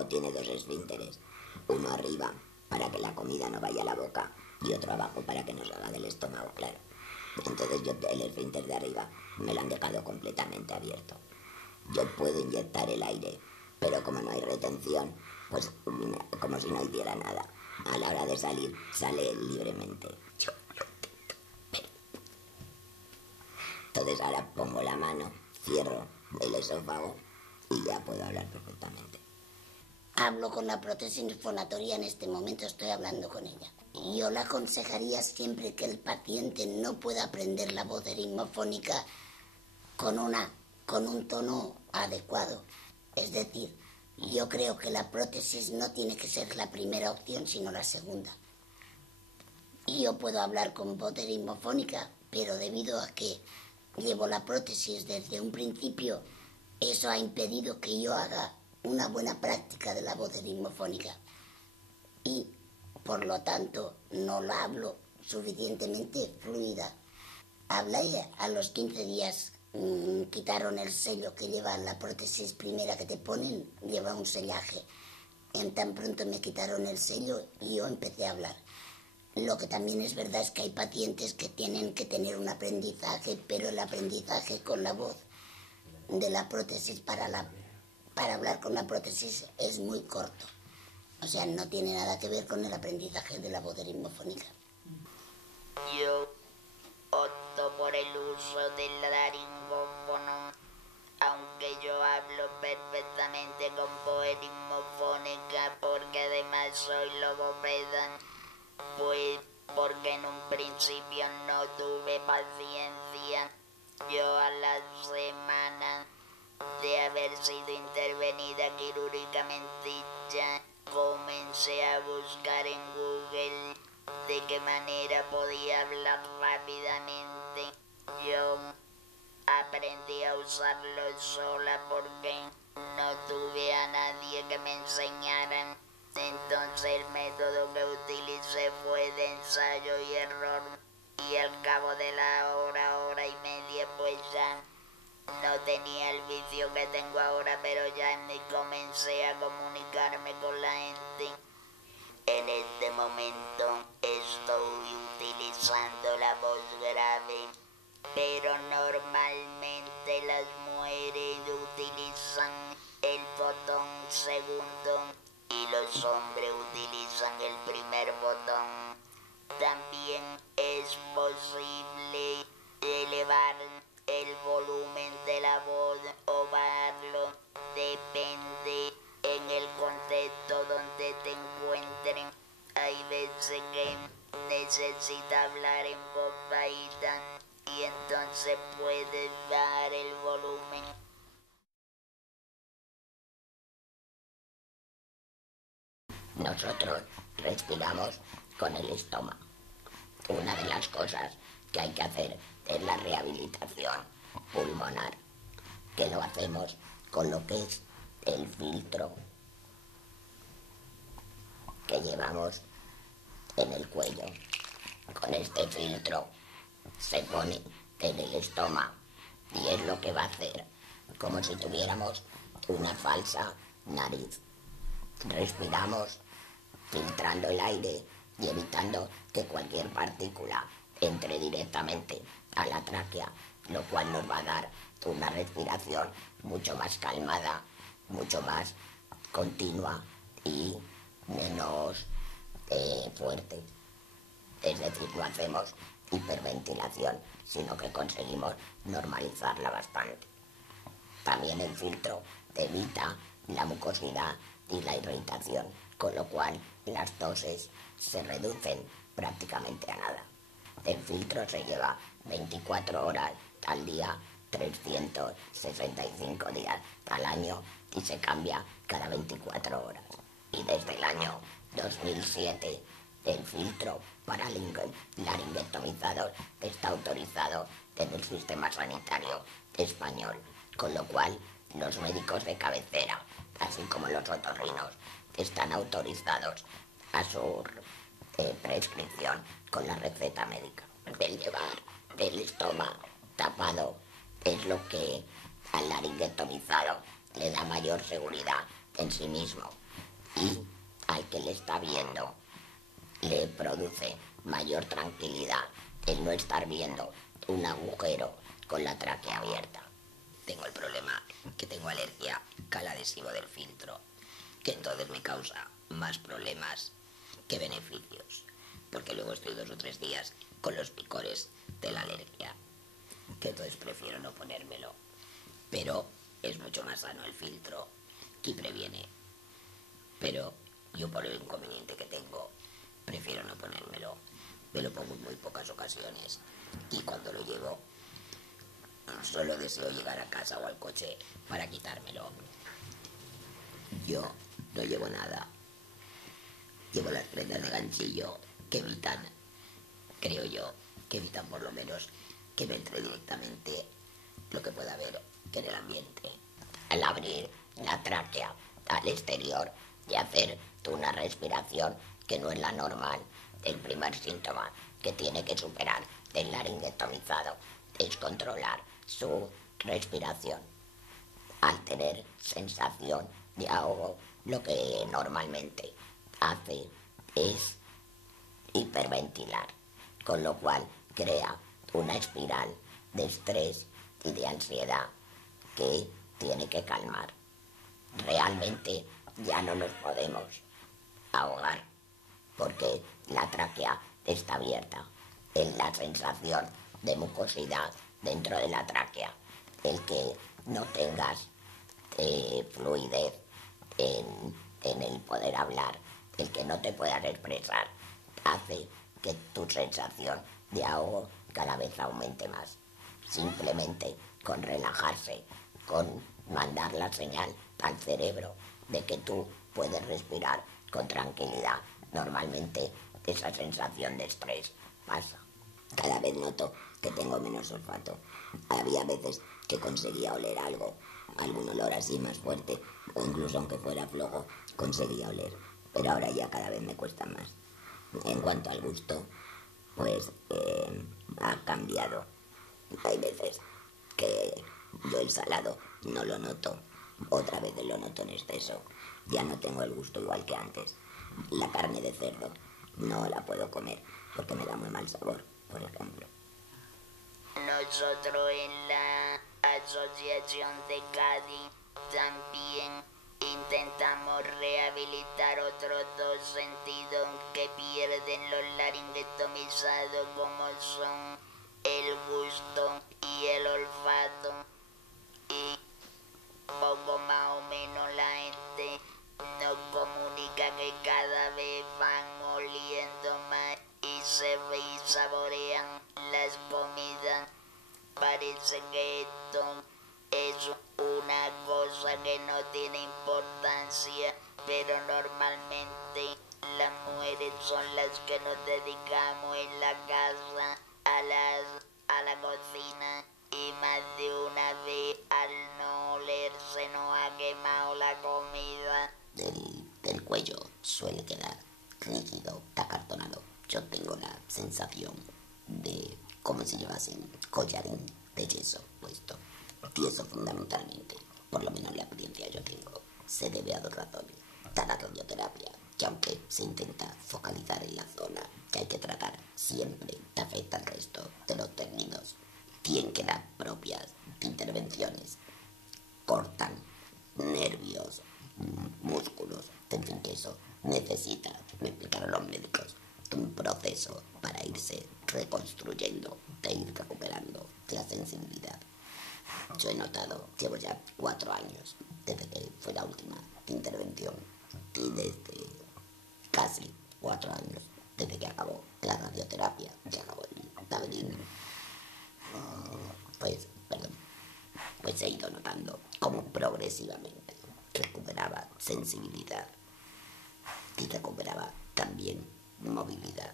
tiene dos esfínteres, uno arriba para que la comida no vaya a la boca y otro abajo para que no salga del estómago, claro. Entonces el esfínter de arriba me lo han dejado completamente abierto. Yo puedo inyectar el aire, pero como no hay retención, pues como si no hiciera nada. A la hora de salir, sale libremente. Entonces ahora pongo la mano, cierro el esófago y ya puedo hablar perfectamente. Hablo con la prótesis fonatoria en este momento, estoy hablando con ella. Yo le aconsejaría siempre que el paciente no pueda aprender la voz eritmofónica con un tono adecuado. Es decir, yo creo que la prótesis no tiene que ser la primera opción, sino la segunda. Y yo puedo hablar con voz eritmofónica, pero debido a que llevo la prótesis desde un principio, eso ha impedido que yo haga una buena práctica de la voz eritmofónica. Y, por lo tanto, no la hablo suficientemente fluida. Hablé a los 15 días, quitaron el sello que lleva la prótesis primera que te ponen, lleva un sellaje. En tan pronto me quitaron el sello y yo empecé a hablar. Lo que también es verdad es que hay pacientes que tienen que tener un aprendizaje, pero el aprendizaje con la voz de la prótesis para hablar con la prótesis es muy corto. O sea, no tiene nada que ver con el aprendizaje de la voz eritmofónica. Yo opto por el uso del laringófono, aunque yo hablo perfectamente con voz eritmofónica, porque además soy logopeda, pues porque en un principio no tuve paciencia. Yo a la semana de haber sido intervenida quirúrgicamente ya comencé a buscar en Google de qué manera podía hablar rápidamente. Yo aprendí a usarlo sola porque no tuve a nadie que me enseñara. Entonces el método que utilicé fue de ensayo y error, y al cabo de la hora y media, pues ya no tenía el vicio que tengo ahora, pero ya me comencé a comunicarme con la gente. En este momento estoy utilizando la voz grave, pero normalmente las mujeres utilizan el botón segundo y los hombres utilizan el primer botón. También es posible elevar el volumen de la voz o bajarlo, depende en necesita hablar en voz bajita y entonces puede dar el volumen. Nosotros respiramos con el estómago. Una de las cosas que hay que hacer es la rehabilitación pulmonar, que lo hacemos con lo que es el filtro que llevamos en el cuello. Con este filtro se pone en el estómago y es lo que va a hacer como si tuviéramos una falsa nariz. Respiramos filtrando el aire y evitando que cualquier partícula entre directamente a la tráquea, lo cual nos va a dar una respiración mucho más calmada, mucho más continua y menos fuerte. Es decir, no hacemos hiperventilación, sino que conseguimos normalizarla bastante. También el filtro evita la mucosidad y la irritación, con lo cual las toses se reducen prácticamente a nada. El filtro se lleva 24 horas al día, 365 días al año y se cambia cada 24 horas. Y desde el año 2007 el filtro para laringotomizados está autorizado en el sistema sanitario español, con lo cual los médicos de cabecera, así como los otorrinos, están autorizados a su prescripción con la receta médica. El llevar el estómago tapado es lo que al laringotomizado le da mayor seguridad en sí mismo y al que le está viendo le produce mayor tranquilidad el no estar viendo un agujero con la tráquea abierta. Tengo el problema que tengo alergia al adhesivo del filtro, que entonces me causa más problemas que beneficios, porque luego estoy 2 o 3 días con los picores de la alergia, que entonces prefiero no ponérmelo. Pero es mucho más sano el filtro que previene. Pero yo, por el inconveniente que tengo, prefiero no ponérmelo. Me lo pongo en muy pocas ocasiones y cuando lo llevo solo deseo llegar a casa o al coche para quitármelo. Yo no llevo nada. Llevo las prendas de ganchillo que evitan, creo yo, que evitan por lo menos que me entre directamente lo que pueda haber en el ambiente. Al abrir la tráquea al exterior y hacer una respiración que no es la normal, el primer síntoma que tiene que superar el laringotomizado es controlar su respiración. Al tener sensación de ahogo, lo que normalmente hace es hiperventilar, con lo cual crea una espiral de estrés y de ansiedad que tiene que calmar. Realmente ya no nos podemos ahogar porque la tráquea está abierta. Es la sensación de mucosidad dentro de la tráquea, el que no tengas fluidez en el poder hablar, el que no te puedas expresar, hace que tu sensación de ahogo cada vez aumente más. Simplemente con relajarse, con mandar la señal al cerebro de que tú puedes respirar con tranquilidad, normalmente esa sensación de estrés pasa. Cada vez noto que tengo menos olfato. Había veces que conseguía oler algo, algún olor así más fuerte, o incluso aunque fuera flojo, conseguía oler. Pero ahora ya cada vez me cuesta más. En cuanto al gusto, pues ha cambiado. Hay veces que yo el salado no lo noto, otra vez lo noto en exceso. Ya no tengo el gusto igual que antes. La carne de cerdo no la puedo comer porque me da muy mal sabor, por ejemplo. Nosotros en la Asociación de Cádiz también intentamos rehabilitar otros 2 sentidos que pierden los laringotomizados, como son el gusto y el olfato. Y poco más o menos la gente nos comunica que cada vez van oliendo más y se una cosa que no tiene importancia, pero normalmente las mujeres son las que nos dedicamos en la casa a la cocina, y más de una vez al no oler se nos ha quemado la comida. Del cuello suele quedar rígido, acartonado. Yo tengo la sensación de como si llevasen collarín de yeso puesto. Y eso fundamentalmente, por lo menos la experiencia yo tengo, se debe a dos razones. Está la radioterapia, que aunque se intenta focalizar en la zona que hay que tratar, siempre te afecta el resto de los términos. Tienen que dar propias intervenciones. Cortan nervios, músculos, en fin, que eso necesita, me explicaron los médicos, un proceso para irse reconstruyendo, de ir recuperando la sensibilidad. Yo he notado, llevo ya 4 años desde que fue la última intervención, y desde casi 4 años desde que acabó la radioterapia, que acabó el tablín, pues he ido notando cómo progresivamente recuperaba sensibilidad y recuperaba también movilidad.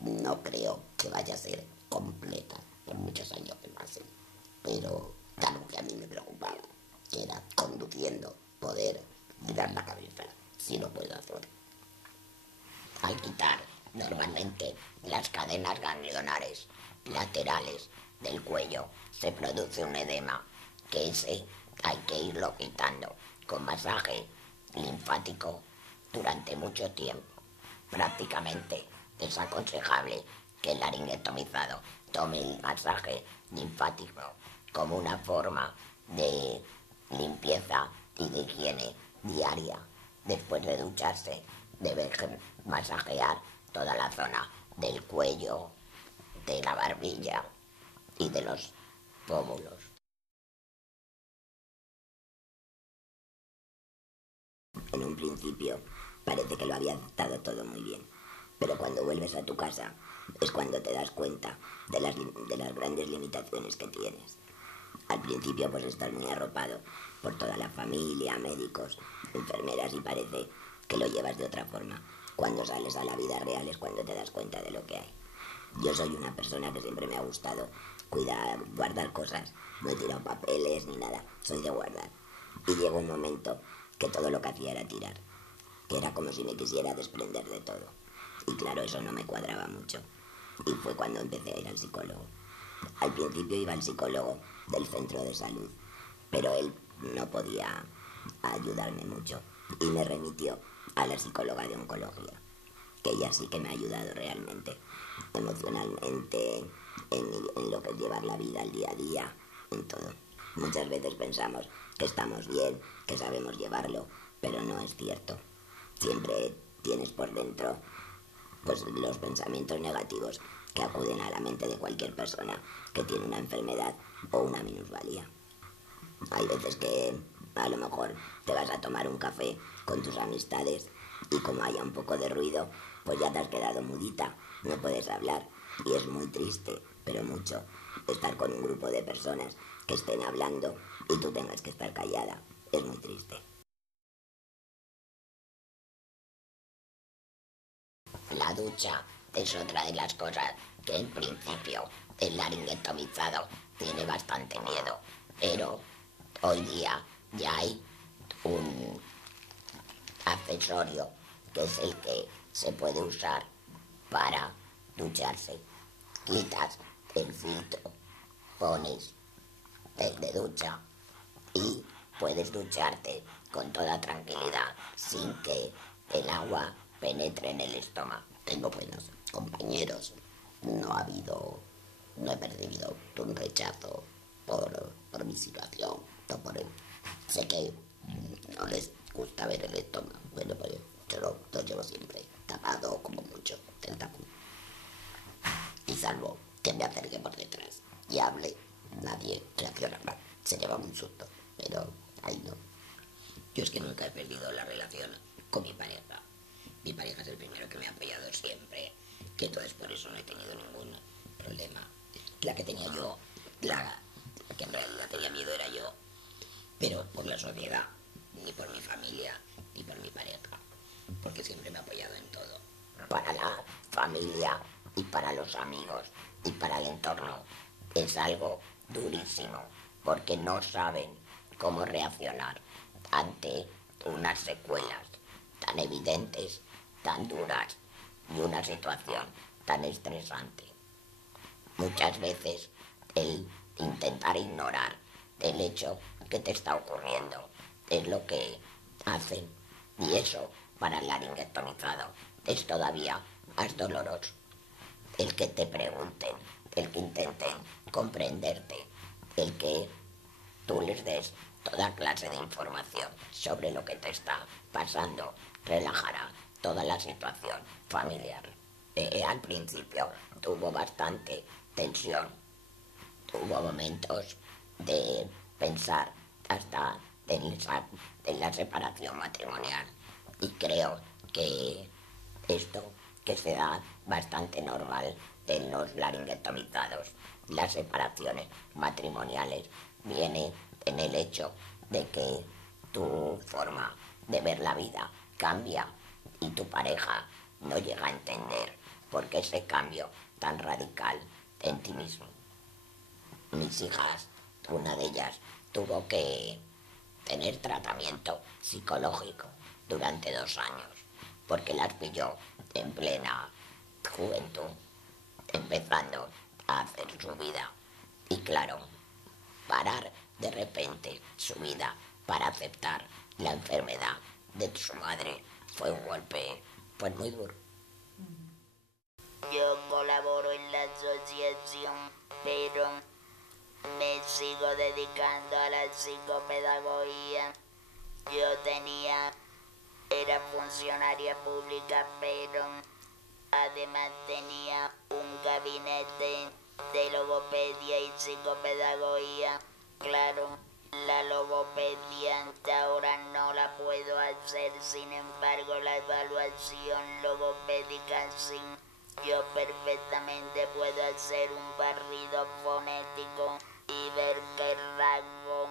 No creo que vaya a ser completa por muchos años que pasen, pero algo que a mí me preocupaba, que era conduciendo, poder girar la cabeza, si lo puedo hacer. Al quitar normalmente las cadenas ganglionares laterales del cuello se produce un edema, que ese hay que irlo quitando con masaje linfático durante mucho tiempo. Prácticamente es aconsejable que el laringotomizado tome el masaje linfático como una forma de limpieza y de higiene diaria. Después de ducharse, debe masajear toda la zona del cuello, de la barbilla y de los pómulos. En un principio parece que lo había estado todo muy bien, pero cuando vuelves a tu casa es cuando te das cuenta de las grandes limitaciones que tienes. Al principio pues estás muy arropado por toda la familia, médicos, enfermeras, y parece que lo llevas de otra forma. Cuando sales a la vida real es cuando te das cuenta de lo que hay. Yo soy una persona que siempre me ha gustado cuidar, guardar cosas. No he tirado papeles ni nada, soy de guardar. Y llegó un momento que todo lo que hacía era tirar, que era como si me quisiera desprender de todo. Y claro, eso no me cuadraba mucho. Y fue cuando empecé a ir al psicólogo. Al principio iba al psicólogo del centro de salud, pero él no podía ayudarme mucho y me remitió a la psicóloga de oncología, que ella sí que me ha ayudado realmente, emocionalmente, en lo que es llevar la vida al día a día, en todo. Muchas veces pensamos que estamos bien, que sabemos llevarlo, pero no es cierto. Siempre tienes por dentro pues los pensamientos negativos que acuden a la mente de cualquier persona que tiene una enfermedad o una minusvalía. Hay veces que a lo mejor te vas a tomar un café con tus amistades y como haya un poco de ruido, pues ya te has quedado mudita, no puedes hablar, y es muy triste, pero mucho, estar con un grupo de personas que estén hablando y tú tengas que estar callada. Es muy triste. La ducha es otra de las cosas que en principio el laringotomizado tiene bastante miedo, pero hoy día ya hay un accesorio que es el que se puede usar para ducharse. Quitas el filtro, pones el de ducha y puedes ducharte con toda tranquilidad sin que el agua penetre en el estómago. Tengo buenos compañeros, no he percibido un rechazo por mi situación, no por él. Sé que no les gusta ver el estómago, bueno, pues yo lo llevo siempre tapado como mucho del tapón. Y salvo que me acerque por detrás y hable, nadie reacciona mal. Se lleva un susto, pero ahí no. Yo es que nunca he perdido la relación con mi pareja. Mi pareja es el primero que me ha apoyado siempre, que entonces por eso no he tenido ningún problema. La que tenía yo, la que en realidad tenía miedo era yo, la sociedad, ni por mi familia, ni por mi pareja, porque siempre me ha apoyado en todo. Para la familia y para los amigos y para el entorno es algo durísimo, porque no saben cómo reaccionar ante unas secuelas tan evidentes, tan duras y una situación tan estresante. Muchas veces el intentar ignorar el hecho que te está ocurriendo es lo que hacen, y eso para el laringectomizado es todavía más doloroso. El que te pregunten, el que intenten comprenderte, el que tú les des toda clase de información sobre lo que te está pasando, relajará toda la situación familiar. Al principio tuvo bastante tensión, tuvo momentos de pensar hasta en la separación matrimonial, y creo que esto que se da bastante normal en los laringectomizados, las separaciones matrimoniales, viene en el hecho de que tu forma de ver la vida cambia y tu pareja no llega a entender por qué ese cambio tan radical en ti mismo. Mis hijas, una de ellas tuvo que tener tratamiento psicológico durante 2 años, porque las pilló en plena juventud, empezando a hacer su vida. Y claro, parar de repente su vida para aceptar la enfermedad de su madre fue un golpe pues muy duro. Yo colaboro en la asociación, pero me sigo dedicando a la psicopedagogía. Era funcionaria pública, pero además tenía un gabinete de logopedia y psicopedagogía. Claro, la logopedia ahora no la puedo hacer, sin embargo la evaluación logopédica sí. Yo perfectamente puedo hacer un barrido fonético y ver qué rasgo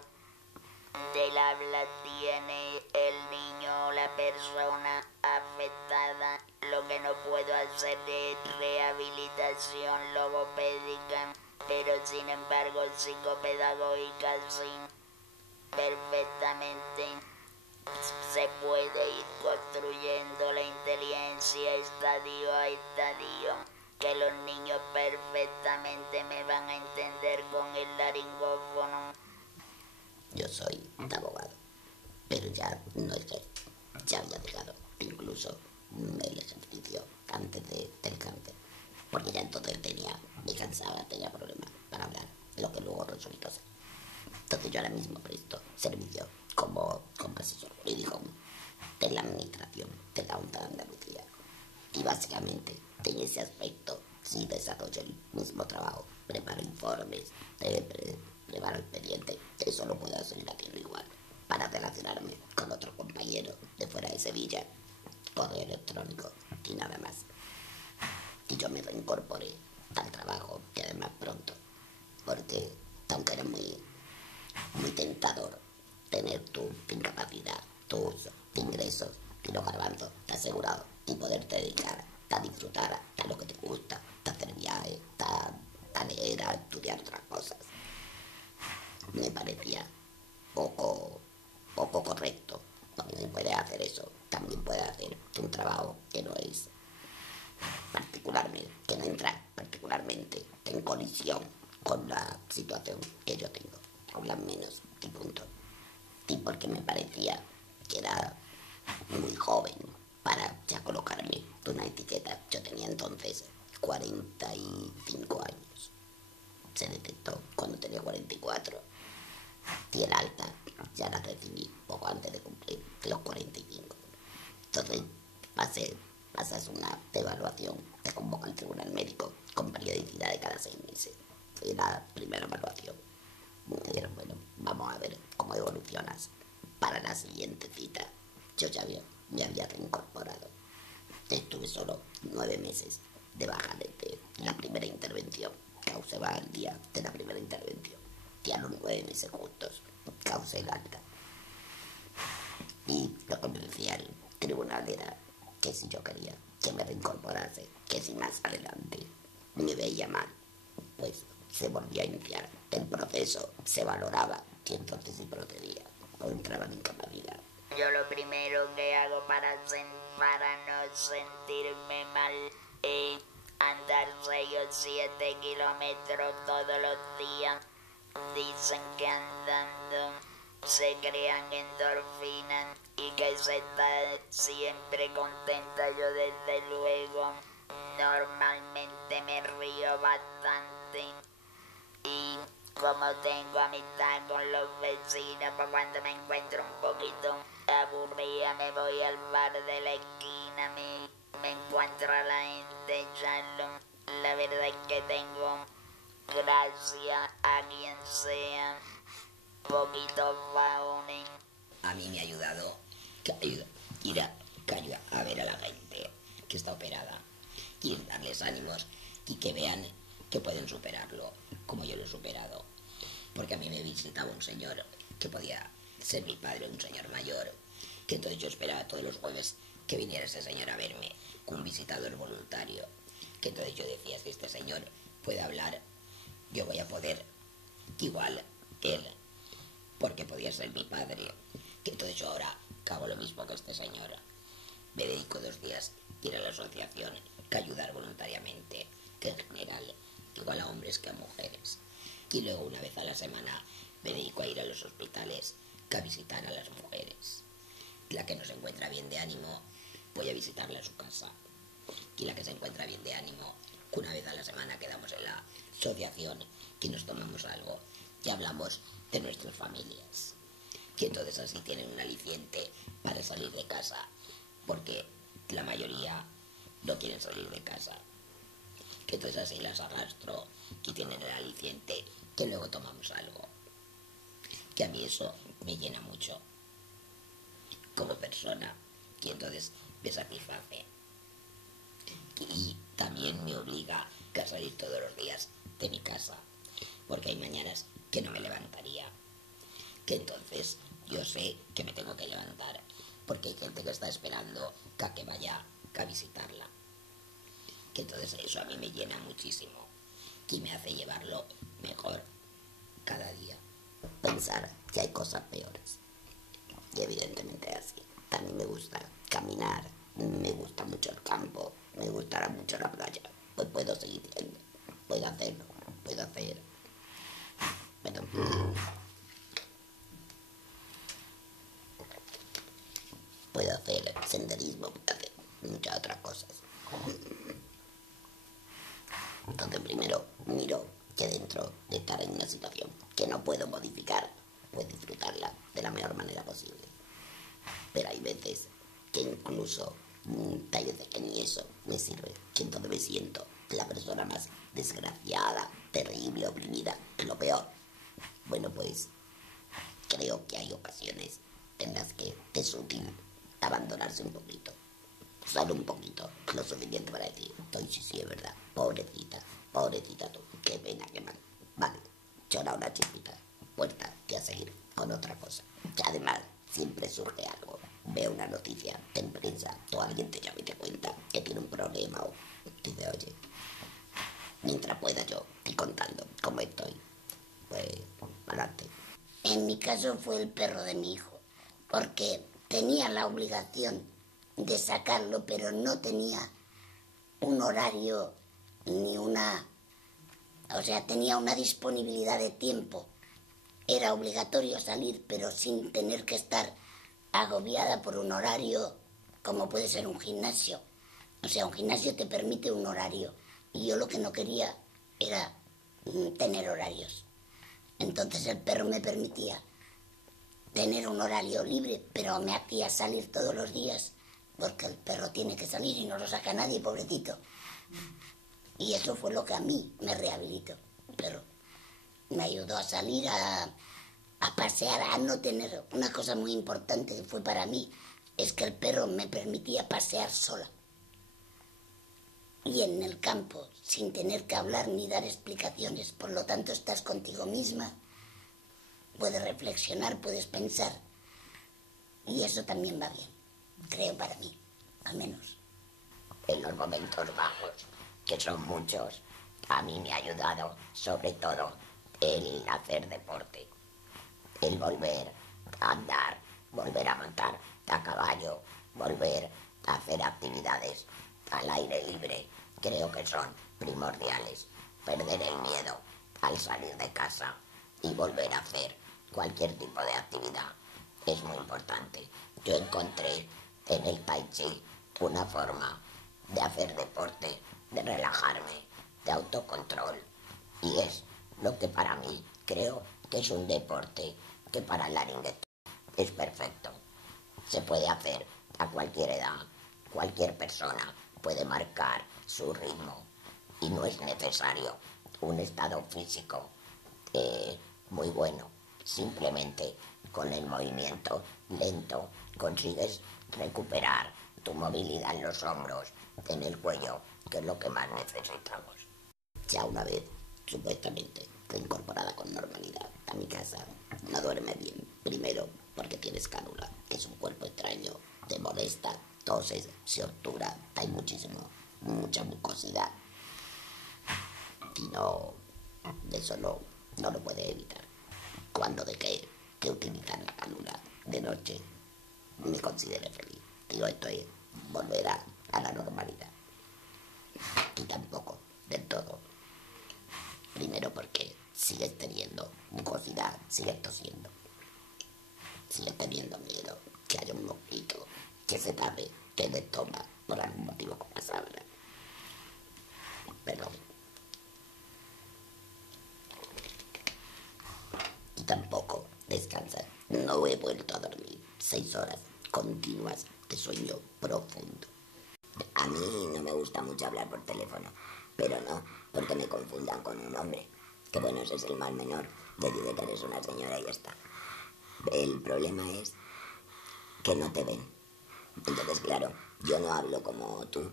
del habla tiene el niño o la persona afectada. Lo que no puedo hacer es rehabilitación logopédica, pero sin embargo psicopedagógica sí, perfectamente. Se puede ir construyendo la inteligencia estadio a estadio, que los niños perfectamente me van a entender con el laringófono. Yo soy un abogado, pero ya no ejerzo. Ya había dejado incluso el ejercicio antes del cáncer, porque ya entonces me cansaba, tenía problemas para hablar, lo que luego resultó ser. Entonces yo ahora mismo presto servicio como asesor jurídico de la administración de la Junta de Andalucía. Y básicamente en ese aspecto sí desarrollo el mismo trabajo, preparo informes, preparo expedientes. Eso lo puedo hacer en la tierra igual, para relacionarme con otro compañero de fuera de Sevilla, correo electrónico y nada más. Y yo me reincorporé al trabajo, y además pronto, porque aunque era muy tentador tener tu incapacidad, tus ingresos y los garbanzos asegurados, y poderte dedicar a disfrutar a lo que te gusta, a hacer viajes, a leer, a estudiar otras cosas, me parecía poco correcto. También puedes hacer eso, también puedes hacer un trabajo que no es particularmente, que no entra particularmente en colisión con la situación que yo tengo, hablar menos y punto. Y porque me parecía que era muy joven para ya colocarme una etiqueta. Yo tenía entonces 45 años. Se detectó cuando tenía 44. Y el alta ya la recibí poco antes de cumplir los 45. Entonces pasas una evaluación, te convoca el tribunal médico con periodicidad de cada 6 meses. Fue la primera evaluación. Me dijeron, bueno, vamos a ver cómo evolucionas. Para la siguiente cita, yo ya me había reincorporado. Estuve solo 9 meses de baja desde la primera intervención. Causé baja el día de la primera intervención. Y a los 9 meses justos causé el alta. Y lo que me decía el tribunal era que si yo quería que me reincorporase, que si más adelante me veía mal, pues se volvía a iniciar el proceso, se valoraba y entonces sí procedía o entraba en incapacidad. Yo lo primero que hago para no sentirme mal es andar 6 o 7 kilómetros todos los días. Dicen que andando se crean endorfinas y que se está siempre contenta. Yo desde luego normalmente me río bastante y como tengo amistad con los vecinos, pues cuando me encuentro un poquito aburrida me voy al bar de la esquina, me encuentro a la gente, charlo. La verdad es que tengo, gracias a quien sea, poquitos vagones. A mí me ha ayudado ir a ver a la gente que está operada y darles ánimos y que vean que pueden superarlo como yo lo he superado. Porque a mí me visitaba un señor que podía ser mi padre, un señor mayor, que entonces yo esperaba todos los jueves que viniera ese señor a verme, un visitador voluntario, que entonces yo decía, si este señor puede hablar, yo voy a poder igual él, porque podía ser mi padre, que entonces yo ahora hago lo mismo que este señor. Me dedico 2 días a ir a la asociación, que ayudar voluntariamente, que en general igual a hombres que a mujeres. Y luego una vez a la semana me dedico a ir a los hospitales, que a visitar a las mujeres. La que no se encuentra bien de ánimo, voy a visitarla a su casa. Y la que se encuentra bien de ánimo, que una vez a la semana quedamos en la asociación, que nos tomamos algo y hablamos de nuestras familias. Que entonces así tienen un aliciente para salir de casa, porque la mayoría no quieren salir de casa. Que entonces así las arrastro y tienen el aliciente, que luego tomamos algo. Que a mí eso me llena mucho como persona y entonces me satisface. Y también me obliga a salir todos los días de mi casa, porque hay mañanas que no me levantaría, que entonces yo sé que me tengo que levantar, porque hay gente que está esperando que vaya a visitarla. Que entonces eso a mí me llena muchísimo y me hace llevarlo mejor cada día. Pensar que hay cosas peores. Y evidentemente así. También me gusta caminar, me gusta mucho el campo, me gustará mucho la playa. Pues puedo seguir yendo, puedo hacerlo, puedo hacer. Pero, puedo hacer senderismo, puedo hacer muchas otras cosas. Entonces primero miro que dentro de estar en una situación que no puedo modificar, puedo disfrutarla de la mejor manera posible. Pero hay veces que incluso, hay veces que ni eso me sirve, que entonces me siento la persona más desgraciada, terrible, oprimida, lo peor. Bueno, pues creo que hay ocasiones en las que es útil abandonarse un poquito. Solo un poquito, lo suficiente para decir, sí, es verdad, pobrecita tú, qué pena, qué mal. Vale, llora una chispita, puerta, y a seguir con otra cosa. Que además siempre surge algo, veo una noticia en prensa, o alguien te llama y te cuenta que tiene un problema, o dice, oye, mientras pueda yo ir contando cómo estoy, pues, adelante. En mi caso fue el perro de mi hijo, porque tenía la obligación de sacarlo, pero no tenía un horario ni una... O sea, tenía una disponibilidad de tiempo. Era obligatorio salir, pero sin tener que estar agobiada por un horario como puede ser un gimnasio. O sea, un gimnasio te permite un horario y yo lo que no quería era tener horarios. Entonces el perro me permitía tener un horario libre, pero me hacía salir todos los días, porque el perro tiene que salir y no lo saca nadie, pobrecito. Y eso fue lo que a mí me rehabilitó, el perro. Me ayudó a salir, a pasear, a no tener... Una cosa muy importante que fue para mí es que el perro me permitía pasear sola. Y en el campo, sin tener que hablar ni dar explicaciones. Por lo tanto, estás contigo misma, puedes reflexionar, puedes pensar. Y eso también va bien, creo, para mí, al menos. En los momentos bajos, que son muchos, a mí me ha ayudado sobre todo el hacer deporte, el volver a andar, volver a montar a caballo, volver a hacer actividades al aire libre. Creo que son primordiales. Perder el miedo al salir de casa y volver a hacer cualquier tipo de actividad es muy importante. Yo encontré en el Tai Chi una forma de hacer deporte, de relajarme, de autocontrol, y es lo que para mí creo que es un deporte que para el laringueto es perfecto. Se puede hacer a cualquier edad, cualquier persona puede marcar su ritmo y no es necesario un estado físico muy bueno. Simplemente con el movimiento lento consigues recuperar tu movilidad en los hombros, en el cuello, que es lo que más necesitamos. Ya una vez, supuestamente, reincorporada con normalidad a mi casa, no duerme bien. Primero, porque tienes cánula, que es un cuerpo extraño, te molesta, toses, se obtura, hay mucha mucosidad. Y no, eso no lo puede evitar. Cuando dejé de utilizar la cánula de noche, me consideré feliz. Digo, esto es volver a la normalidad. Y tampoco del todo. Primero porque sigues teniendo mucosidad, sigues tosiendo, sigues teniendo miedo que haya un mosquito que se tape, que te toma por algún motivo con la sábana. Pero y tampoco descansar. No he vuelto a dormir 6 horas continuas de sueño profundo. A mí no me gusta mucho hablar por teléfono, pero no porque me confundan con un hombre, que bueno, ese es el mal menor, decide que eres una señora y ya está. El problema es que no te ven. Entonces, claro, yo no hablo como tú,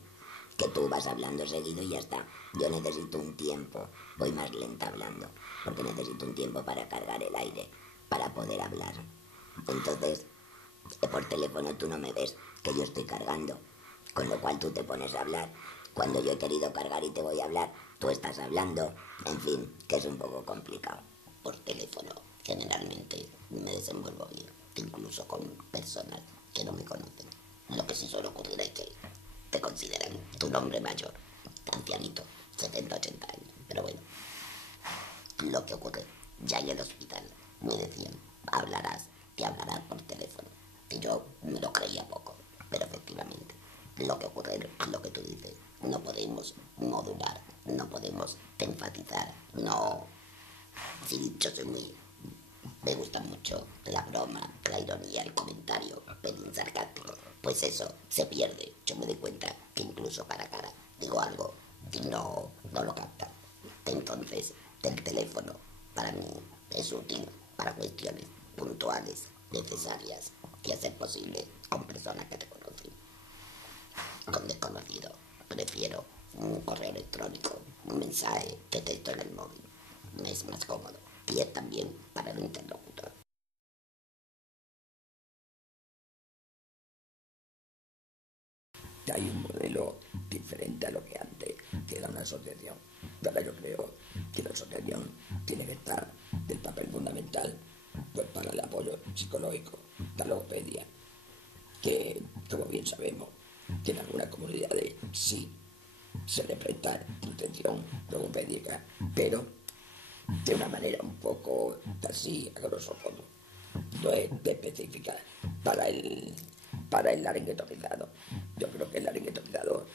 que tú vas hablando seguido y ya está. Yo necesito un tiempo, voy más lenta hablando, porque necesito un tiempo para cargar el aire, para poder hablar. Entonces, por teléfono tú no me ves, que yo estoy cargando, con lo cual tú te pones a hablar. Cuando yo he querido cargar y te voy a hablar, tú estás hablando. En fin, que es un poco complicado. Por teléfono, generalmente me desenvuelvo bien, incluso con personas que no me conocen. Lo que sí suele ocurrir es que te consideran tu nombre mayor, ancianito, 70, 80 años. Pero bueno, lo que ocurre, ya en el hospital me decían, te hablarás por teléfono. Y yo me lo creía poco, pero efectivamente, lo que ocurre es lo que tú dices. No podemos modular, no podemos enfatizar, no. Sí, yo soy me gusta mucho la broma, la ironía, el comentario, pelín sarcástico. Pues eso se pierde. Yo me doy cuenta que incluso cara a cara digo algo y no lo capta. Entonces, el teléfono para mí es útil para cuestiones puntuales, necesarias, y a ser posible con personas que te conocen. Con desconocido prefiero un correo electrónico, un mensaje que texto en el móvil. Me es más cómodo y es también para el interlocutor. Hay un modelo diferente a lo que antes, que era una asociación. Ahora yo creo que la asociación tiene que estar del papel fundamental pues para el apoyo psicológico, la logopedia, que como bien sabemos, que en algunas comunidades sí se le presta atención logopédica, pero de una manera un poco así, a grosso modo, no es específica para el laringotomizado. Yo creo que el laringotomizador,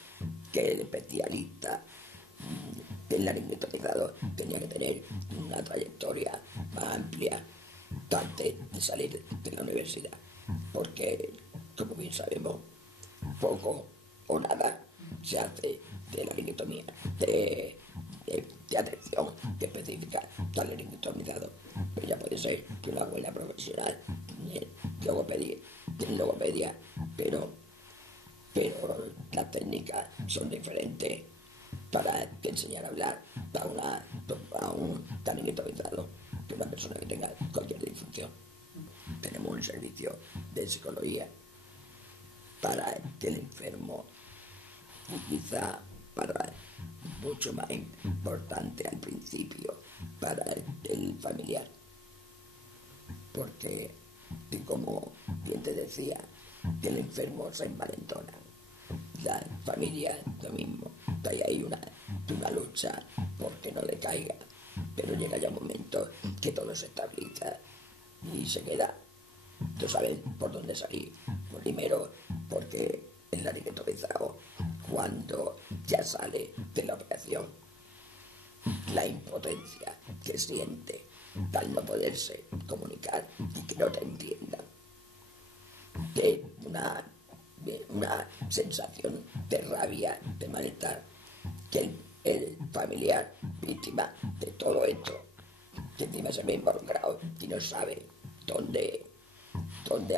que el especialista del laringotomizador tenía que tener una trayectoria más amplia antes de salir de la universidad, porque, como bien sabemos, poco o nada se hace de laringotomía, de atención específica al laringotomizado. Pero ya puede ser que una buena profesional en logopedia, pero las técnicas son diferentes para enseñar a hablar a un laringotomizado que una persona que tenga cualquier disfunción. tenemos un servicio de psicología para el enfermo y quizá para mucho más importante al principio para el familiar, porque como bien te decía, el enfermo se envalentona, la familia lo mismo, hay una lucha porque no le caiga, pero llega ya un momento que todo se estabiliza y se queda. Tú sabes por dónde salir. Primero, porque el lariguetobezado, cuando ya sale de la operación, la impotencia que siente al no poderse comunicar y que no te entiendan, que una sensación de rabia, de malestar, que el familiar víctima de todo esto, que encima se ve involucrado y no sabe dónde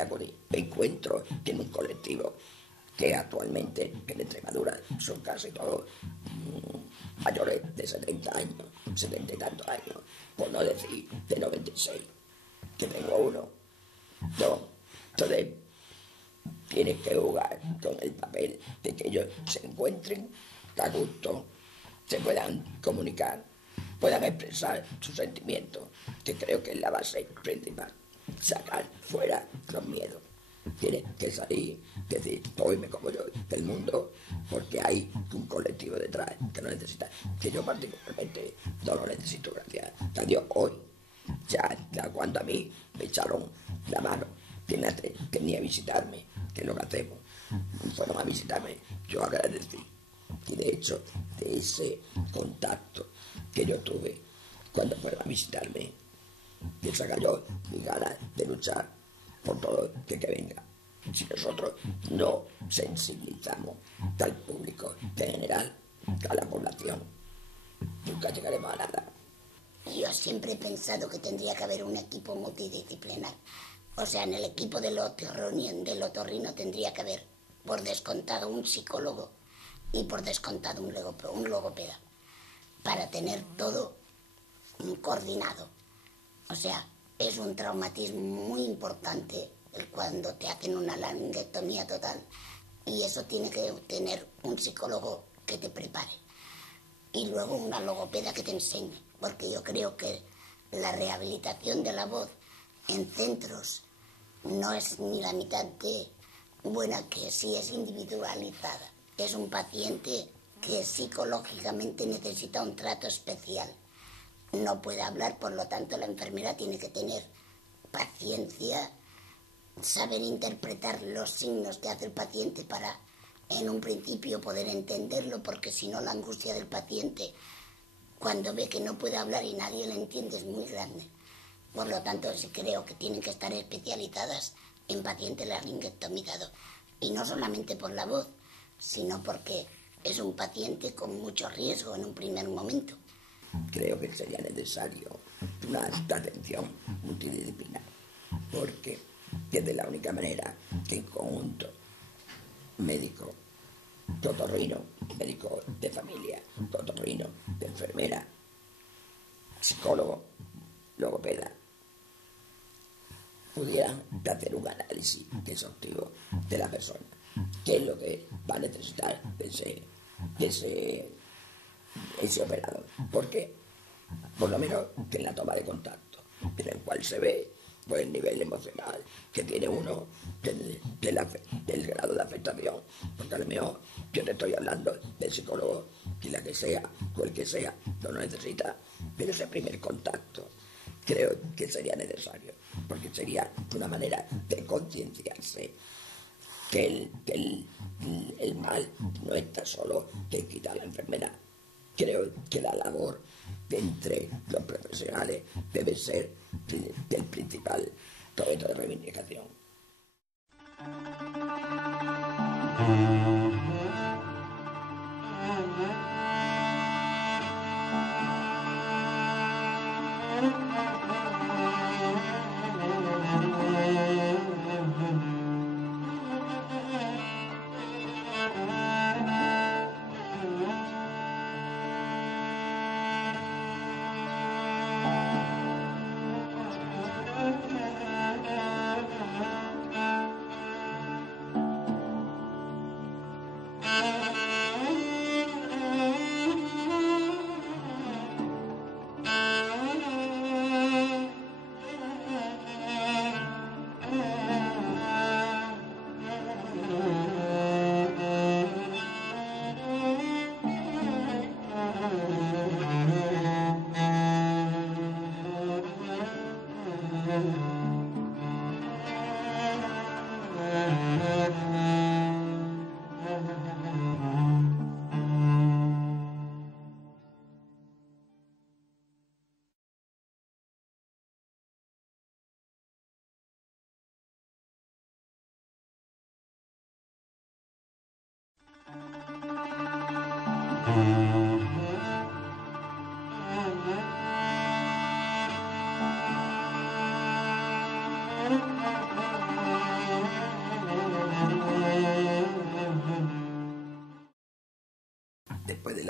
acudir. Me encuentro en un colectivo que actualmente en Extremadura son casi todos mayores de 70 años, 70 y tantos años, por no decir de 96, que tengo uno. No, entonces tienes que jugar con el papel de que ellos se encuentren a gusto, se puedan comunicar, puedan expresar sus sentimientos, que creo que es la base principal. Sacar fuera los miedos. Tienes que salir, decir, hoy me como yo del mundo, porque hay un colectivo detrás que lo necesita, que yo particularmente no lo necesito, gracias a Dios. Hoy, ya cuando a mí me echaron la mano, que venía a visitarme, que es lo que hacemos, fueron a visitarme, yo agradecí. Y de hecho, de ese contacto que yo tuve cuando fueron a visitarme, que saca yo mi ganas de luchar por todo que venga. Si nosotros no sensibilizamos al público en general, a la población, nunca llegaremos a nada. Yo siempre he pensado que tendría que haber un equipo multidisciplinar. O sea, en el equipo del otorrino tendría que haber, por descontado, un psicólogo y por descontado un logopeda, para tener todo coordinado. O sea, es un traumatismo muy importante cuando te hacen una laringectomía total, y eso tiene que tener un psicólogo que te prepare y luego una logopeda que te enseñe, porque yo creo que la rehabilitación de la voz en centros no es ni la mitad de buena que si es individualizada. Es un paciente que psicológicamente necesita un trato especial. No puede hablar, por lo tanto la enfermera tiene que tener paciencia, saber interpretar los signos que hace el paciente para en un principio poder entenderlo, porque si no la angustia del paciente cuando ve que no puede hablar y nadie le entiende es muy grande. Por lo tanto sí creo que tienen que estar especializadas en pacientes laringectomizados, y no solamente por la voz, sino porque es un paciente con mucho riesgo en un primer momento. Creo que sería necesario una atención multidisciplinar, porque es de la única manera que en conjunto médico, otorrino, médico de familia, otorrino, de enfermera, psicólogo, logopeda, pudieran hacer un análisis exhaustivo de la persona, qué es lo que va a necesitar de ese operador, porque por lo menos que en la toma de contacto, en el cual se ve pues el nivel emocional que tiene uno del grado de afectación, porque a lo mejor yo te estoy hablando del psicólogo y la que sea, o el que sea, no lo necesita, pero ese primer contacto creo que sería necesario, porque sería una manera de concienciarse que el mal no está solo en quitar la enfermedad. Creo que la labor entre los profesionales debe ser el principal objeto de reivindicación.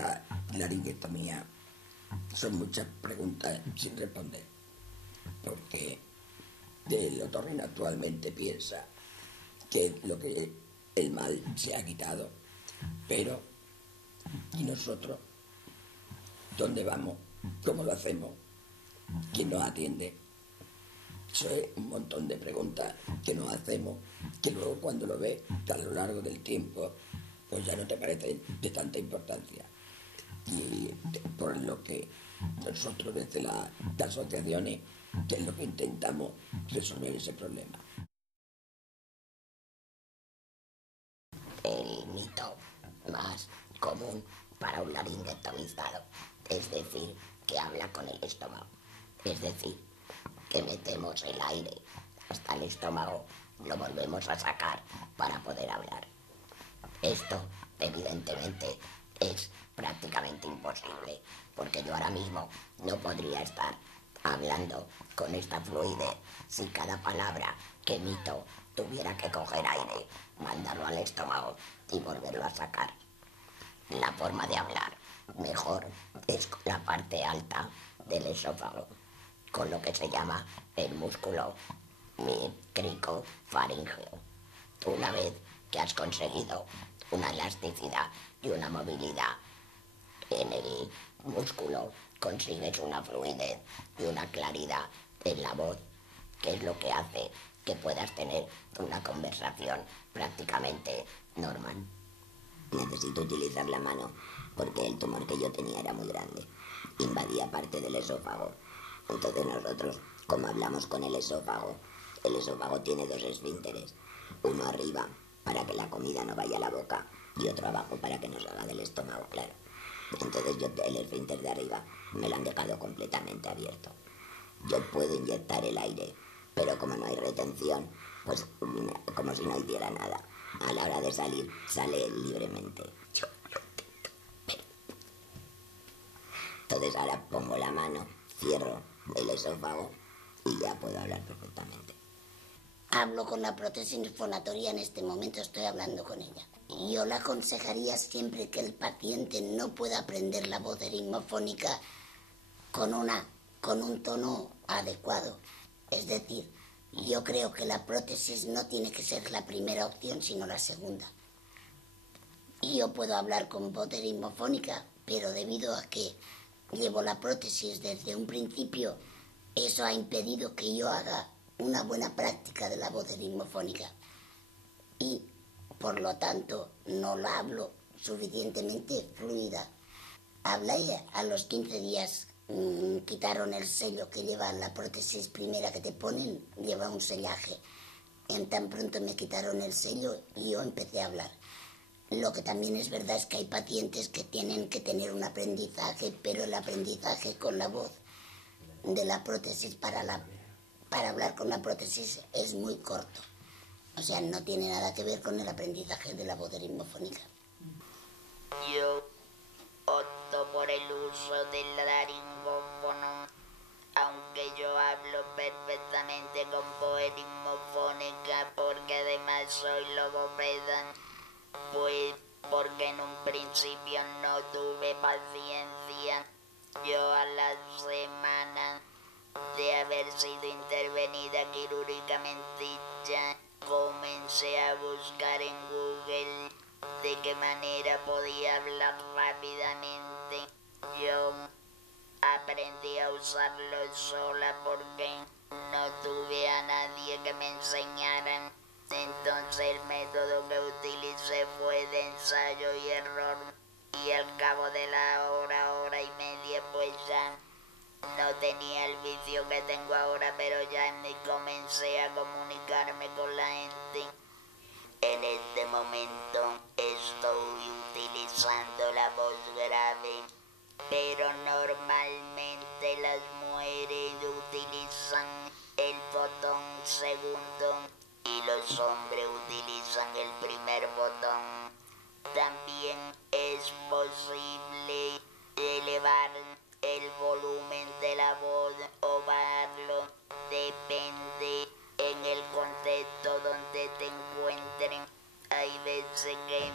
la laringectomía son muchas preguntas sin responder, porque el otorrino actualmente piensa que el mal se ha quitado, pero ¿y nosotros? ¿Dónde vamos? ¿Cómo lo hacemos? ¿Quién nos atiende? Eso es un montón de preguntas que nos hacemos, que luego cuando lo ves a lo largo del tiempo, pues ya no te parece de tanta importancia. Y por lo que nosotros desde las asociaciones es lo que intentamos resolver ese problema. El mito más común para un laringectomizado, es decir, que habla con el estómago, es decir, que metemos el aire hasta el estómago, lo volvemos a sacar para poder hablar. Esto, evidentemente, es prácticamente imposible, porque yo ahora mismo no podría estar hablando con esta fluidez si cada palabra que emito tuviera que coger aire, mandarlo al estómago y volverlo a sacar. La forma de hablar mejor es con la parte alta del esófago, con lo que se llama el músculo cricofaríngeo. Una vez que has conseguido una elasticidad y una movilidad en el músculo, consigues una fluidez y una claridad en la voz, que es lo que hace que puedas tener una conversación prácticamente normal. Necesito utilizar la mano porque el tumor que yo tenía era muy grande, invadía parte del esófago. Entonces nosotros, como hablamos con el esófago tiene dos esfínteres, uno arriba para que la comida no vaya a la boca y otro abajo para que no salga del estómago, claro. Entonces el esfínter de arriba me lo han dejado completamente abierto. Yo puedo inyectar el aire, pero como no hay retención, pues como si no hiciera nada. A la hora de salir, sale libremente. Yo lo intento, pero... Entonces ahora pongo la mano, cierro el esófago y ya puedo hablar perfectamente. Hablo con la prótesis fonatoria, en este momento estoy hablando con ella. Yo le aconsejaría siempre que el paciente no pueda aprender la voz eritmofónica con un tono adecuado. Es decir, yo creo que la prótesis no tiene que ser la primera opción, sino la segunda. Y yo puedo hablar con voz eritmofónica, pero debido a que llevo la prótesis desde un principio, eso ha impedido que yo haga una buena práctica de la voz eritmofónica. Y, por lo tanto, no la hablo suficientemente fluida. Hablé a los 15 días, quitaron el sello que lleva la prótesis primera que te ponen, lleva un sellaje. En tan pronto me quitaron el sello y yo empecé a hablar. Lo que también es verdad es que hay pacientes que tienen que tener un aprendizaje, pero el aprendizaje con la voz de la prótesis para hablar con la prótesis es muy corto. O sea, no tiene nada que ver con el aprendizaje de la voz eritmofónica. Yo opto por el uso del laringófono, aunque yo hablo perfectamente con voz eritmofónica, porque además soy logopeda, pues porque en un principio no tuve paciencia. Yo a la semana de haber sido intervenida quirúrgicamente ya comencé a buscar en Google de qué manera podía hablar rápidamente. Yo aprendí a usarlo sola porque no tuve a nadie que me enseñara. Entonces el método que utilicé fue de ensayo y error, y al cabo de la hora y media, pues ya no tenía el vicio que tengo ahora, pero ya me comencé a comunicarme con la gente. En este momento estoy utilizando la voz grave, pero normalmente las mujeres utilizan el botón segundo y los hombres utilizan el primer botón. También es posible elevar el volumen de la voz o bajarlo, depende en el contexto donde te encuentren. Hay veces parece que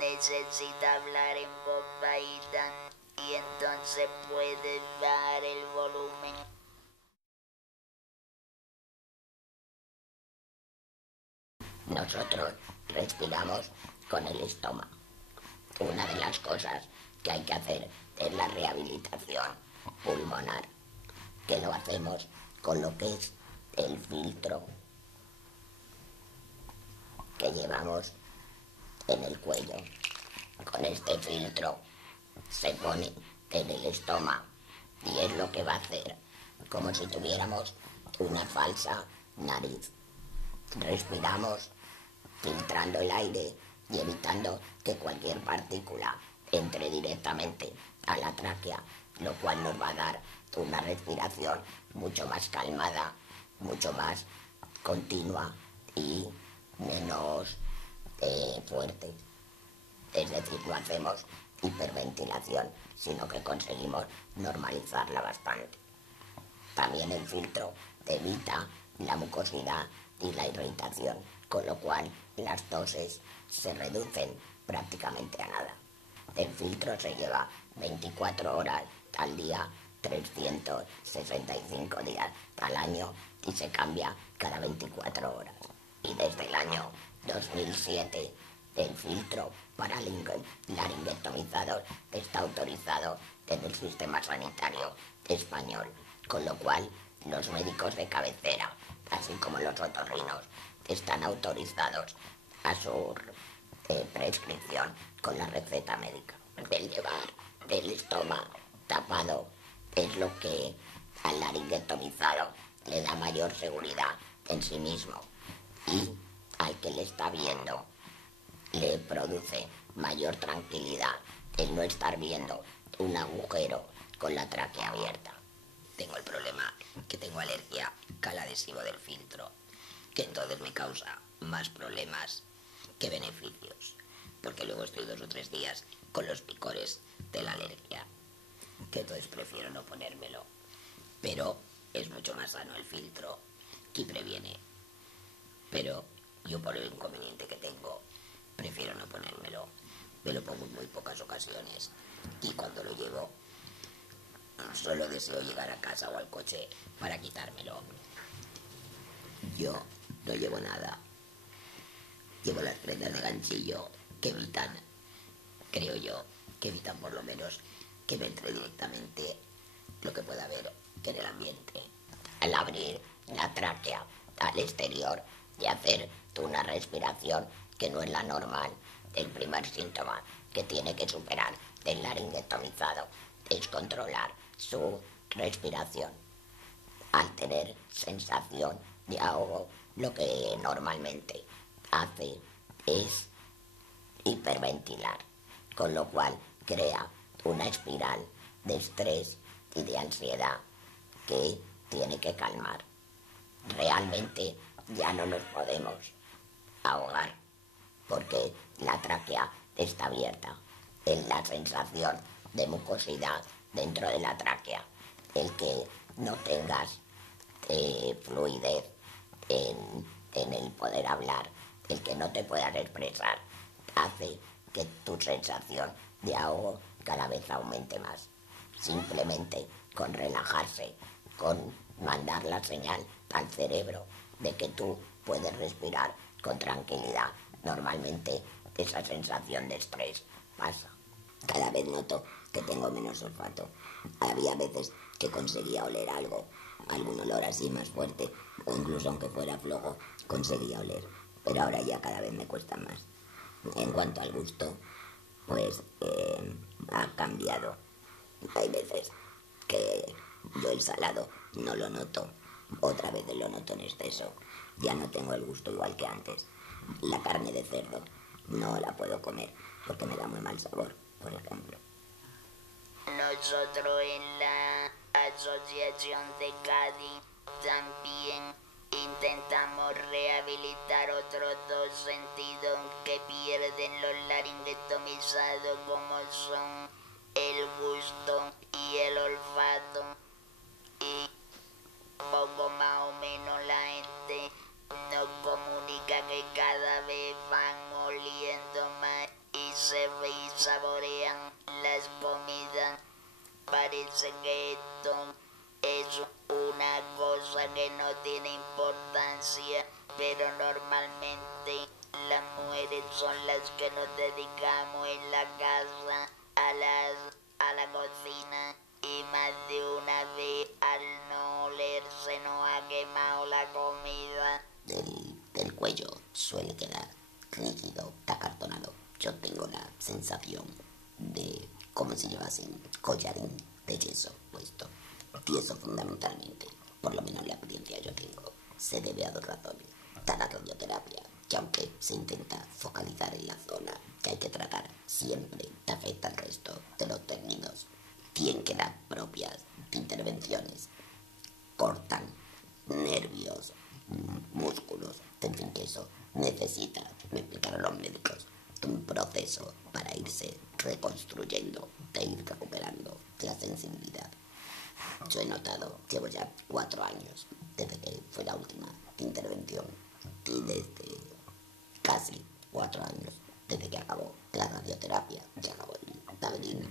necesita hablar en voz bajita y entonces puede bajar el volumen. Nosotros respiramos con el estómago. Una de las cosas que hay que hacer es la rehabilitación pulmonar, que lo hacemos con lo que es el filtro que llevamos en el cuello. Con este filtro se pone en el estómago y es lo que va a hacer como si tuviéramos una falsa nariz. Respiramos filtrando el aire y evitando que cualquier partícula entre directamente a la tráquea, lo cual nos va a dar una respiración mucho más calmada, mucho más continua y menos fuerte. Es decir, no hacemos hiperventilación, sino que conseguimos normalizarla bastante. También el filtro evita la mucosidad y la irritación, con lo cual las toses se reducen prácticamente a nada. El filtro se lleva 24 horas al día, 365 días al año y se cambia cada 24 horas. Y desde el año 2007 el filtro para laringotomizados está autorizado en el sistema sanitario español, con lo cual los médicos de cabecera, así como los otorrinos, están autorizados a su prescripción con la receta médica. El llevar el estómago tapado es lo que al laringotomizado le da mayor seguridad en sí mismo y al que le está viendo le produce mayor tranquilidad el no estar viendo un agujero con la tráquea abierta. Tengo el problema que tengo alergia al adhesivo del filtro, que entonces me causa más problemas que beneficios, porque luego estoy 2 o 3 días con los picores de la alergia, que entonces prefiero no ponérmelo. Pero es mucho más sano el filtro que previene. Pero yo, por el inconveniente que tengo, prefiero no ponérmelo. Me lo pongo en muy pocas ocasiones y cuando lo llevo solo deseo llegar a casa o al coche para quitármelo. Yo no llevo nada. Llevo las prendas de ganchillo que evitan, creo yo, que evitan por lo menos que me entre directamente lo que pueda haber en el ambiente. Al abrir la tráquea al exterior y hacer una respiración que no es la normal, el primer síntoma que tiene que superar el laringotomizado es controlar su respiración. Al tener sensación de ahogo, lo que normalmente hace es hiperventilar, con lo cual crea una espiral de estrés y de ansiedad que tiene que calmar. Realmente ya no nos podemos ahogar porque la tráquea está abierta. Es la sensación de mucosidad dentro de la tráquea, el que no tengas fluidez en el poder hablar, el que no te puedas expresar, hace que tu sensación de ahogo cada vez aumente más. Simplemente con relajarse, con mandar la señal al cerebro de que tú puedes respirar con tranquilidad, normalmente esa sensación de estrés pasa. Cada vez noto que tengo menos olfato. Había veces que conseguía oler algo, algún olor así más fuerte, o incluso aunque fuera flojo, conseguía oler. Pero ahora ya cada vez me cuesta más. En cuanto al gusto, pues ha cambiado. Hay veces que yo el salado no lo noto, otra vez lo noto en exceso. Ya no tengo el gusto igual que antes. La carne de cerdo no la puedo comer porque me da muy mal sabor, por ejemplo. Nosotros en la Asociación de Cádiz también intentamos rehabilitar otros 2 sentidos que pierden los laringotomizados, como son el gusto y el olfato. Y poco más o menos la gente nos comunica que cada vez van oliendo se ve y saborean las comidas. Parece que esto es una cosa que no tiene importancia, pero normalmente las mujeres son las que nos dedicamos en la casa a la cocina, y más de una vez al no oler se nos ha quemado la comida. Del cuello suele quedar rígido, acartonado. Yo tengo la sensación de como si llevasen collarín de yeso puesto. Y eso fundamentalmente, por lo menos la experiencia yo tengo, se debe a dos razones. Está la radioterapia, que aunque se intenta focalizar en la zona que hay que tratar, siempre te afecta el resto de los términos. Tienen que dar propias intervenciones. Cortan nervios, músculos, en fin, que eso necesita, me explicaron los médicos, un proceso para irse reconstruyendo, de ir recuperando la sensibilidad. Yo he notado, llevo ya 4 años desde que fue la última intervención, y desde casi 4 años desde que acabó la radioterapia, que acabó el laberinto,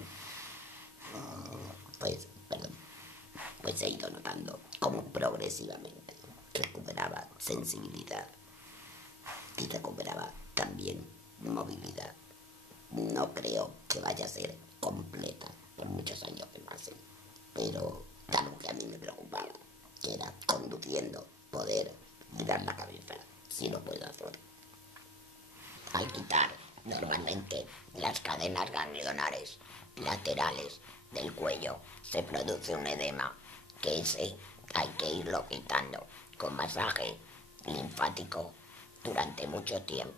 pues he ido notando cómo progresivamente recuperaba sensibilidad y recuperaba también movilidad. No creo que vaya a ser completa por muchos años que pasen, pero algo que a mí me preocupaba, que era conduciendo, poder girar la cabeza, si lo puedo hacer. Al quitar normalmente las cadenas ganglionares laterales del cuello se produce un edema, que ese hay que irlo quitando con masaje linfático durante mucho tiempo.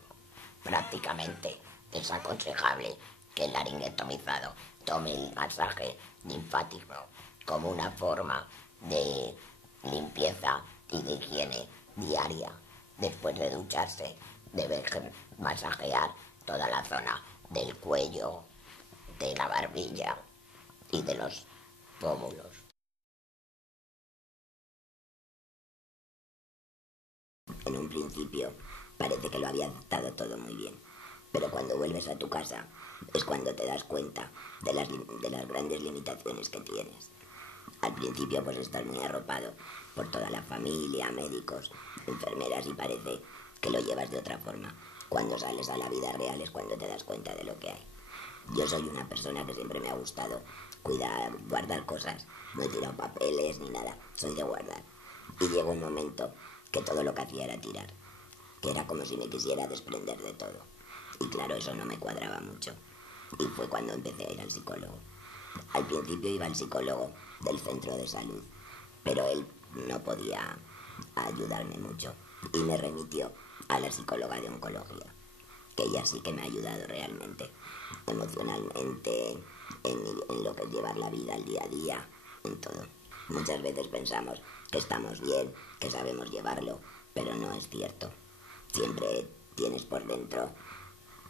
Prácticamente es aconsejable que el laringotomizado tome el masaje linfático como una forma de limpieza y de higiene diaria. Después de ducharse, debe masajear toda la zona del cuello, de la barbilla y de los pómulos. En un principio parece que lo había aceptado todo muy bien, pero cuando vuelves a tu casa es cuando te das cuenta de las grandes limitaciones que tienes. Al principio pues estás muy arropado por toda la familia, médicos, enfermeras, y parece que lo llevas de otra forma. Cuando sales a la vida real es cuando te das cuenta de lo que hay. Yo soy una persona que siempre me ha gustado cuidar, guardar cosas. No he tirado papeles ni nada, soy de guardar. Y llegó un momento que todo lo que hacía era tirar, que era como si me quisiera desprender de todo. Y claro, eso no me cuadraba mucho. Y fue cuando empecé a ir al psicólogo. Al principio iba al psicólogo del centro de salud, pero él no podía ayudarme mucho y me remitió a la psicóloga de oncología, que ella sí que me ha ayudado realmente, emocionalmente, en lo que es llevar la vida al día a día, en todo. Muchas veces pensamos que estamos bien, que sabemos llevarlo, pero no es cierto. Siempre tienes por dentro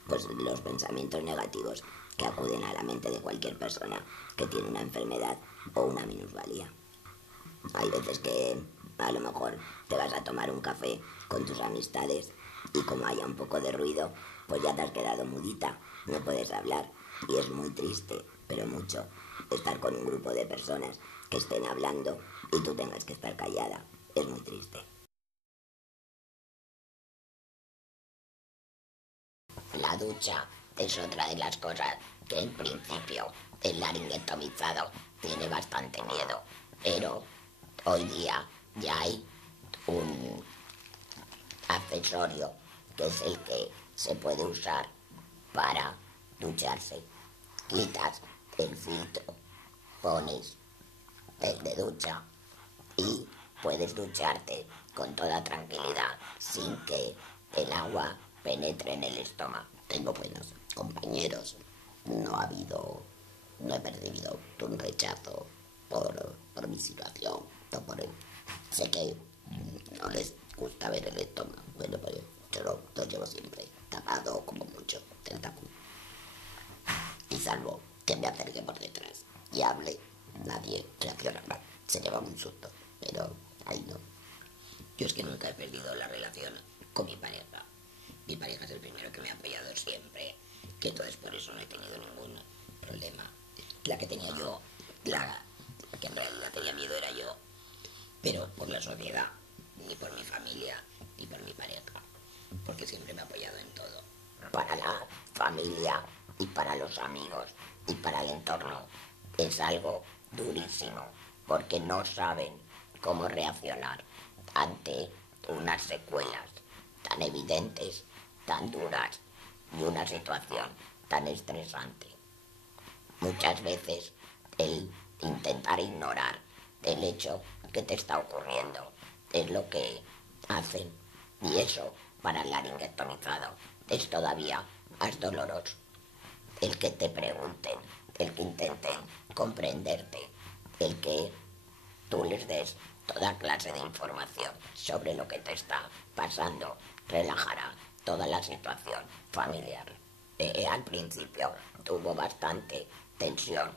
pues los pensamientos negativos que acuden a la mente de cualquier persona que tiene una enfermedad o una minusvalía. Hay veces que a lo mejor te vas a tomar un café con tus amistades y como haya un poco de ruido, pues ya te has quedado mudita, no puedes hablar, y es muy triste, pero mucho, estar con un grupo de personas que estén hablando y tú tengas que estar callada. Es muy triste. La ducha es otra de las cosas que en principio el laringotomizado tiene bastante miedo, pero hoy día ya hay un accesorio que es el que se puede usar para ducharse. Quitas el filtro, pones el de ducha y puedes ducharte con toda tranquilidad sin que el agua penetre en el estómago. Tengo buenos compañeros, no he percibido un rechazo por mi situación, no por él. Sé que no les gusta ver el estómago, bueno, pues yo lo llevo siempre tapado como mucho, el tapo. Y salvo que me acerque por detrás y hable, nadie reacciona mal. Se lleva un susto, pero ahí no. Yo es que nunca he perdido la relación con mi pareja. Mi pareja es el primero que me ha apoyado siempre que entonces por eso no he tenido ningún problema. La que tenía yo, la que en realidad tenía miedo era yo, pero por la sociedad, ni por mi familia, ni por mi pareja, porque siempre me ha apoyado en todo. Para la familia y para los amigos y para el entorno es algo durísimo, porque no saben cómo reaccionar ante unas secuelas tan evidentes, tan duras y una situación tan estresante. Muchas veces el intentar ignorar el hecho que te está ocurriendo es lo que hacen, y eso para el laringectomizado es todavía más doloroso. El que te pregunten, el que intenten comprenderte, el que tú les des toda clase de información sobre lo que te está pasando, relajará toda la situación familiar. Al principio tuvo bastante tensión,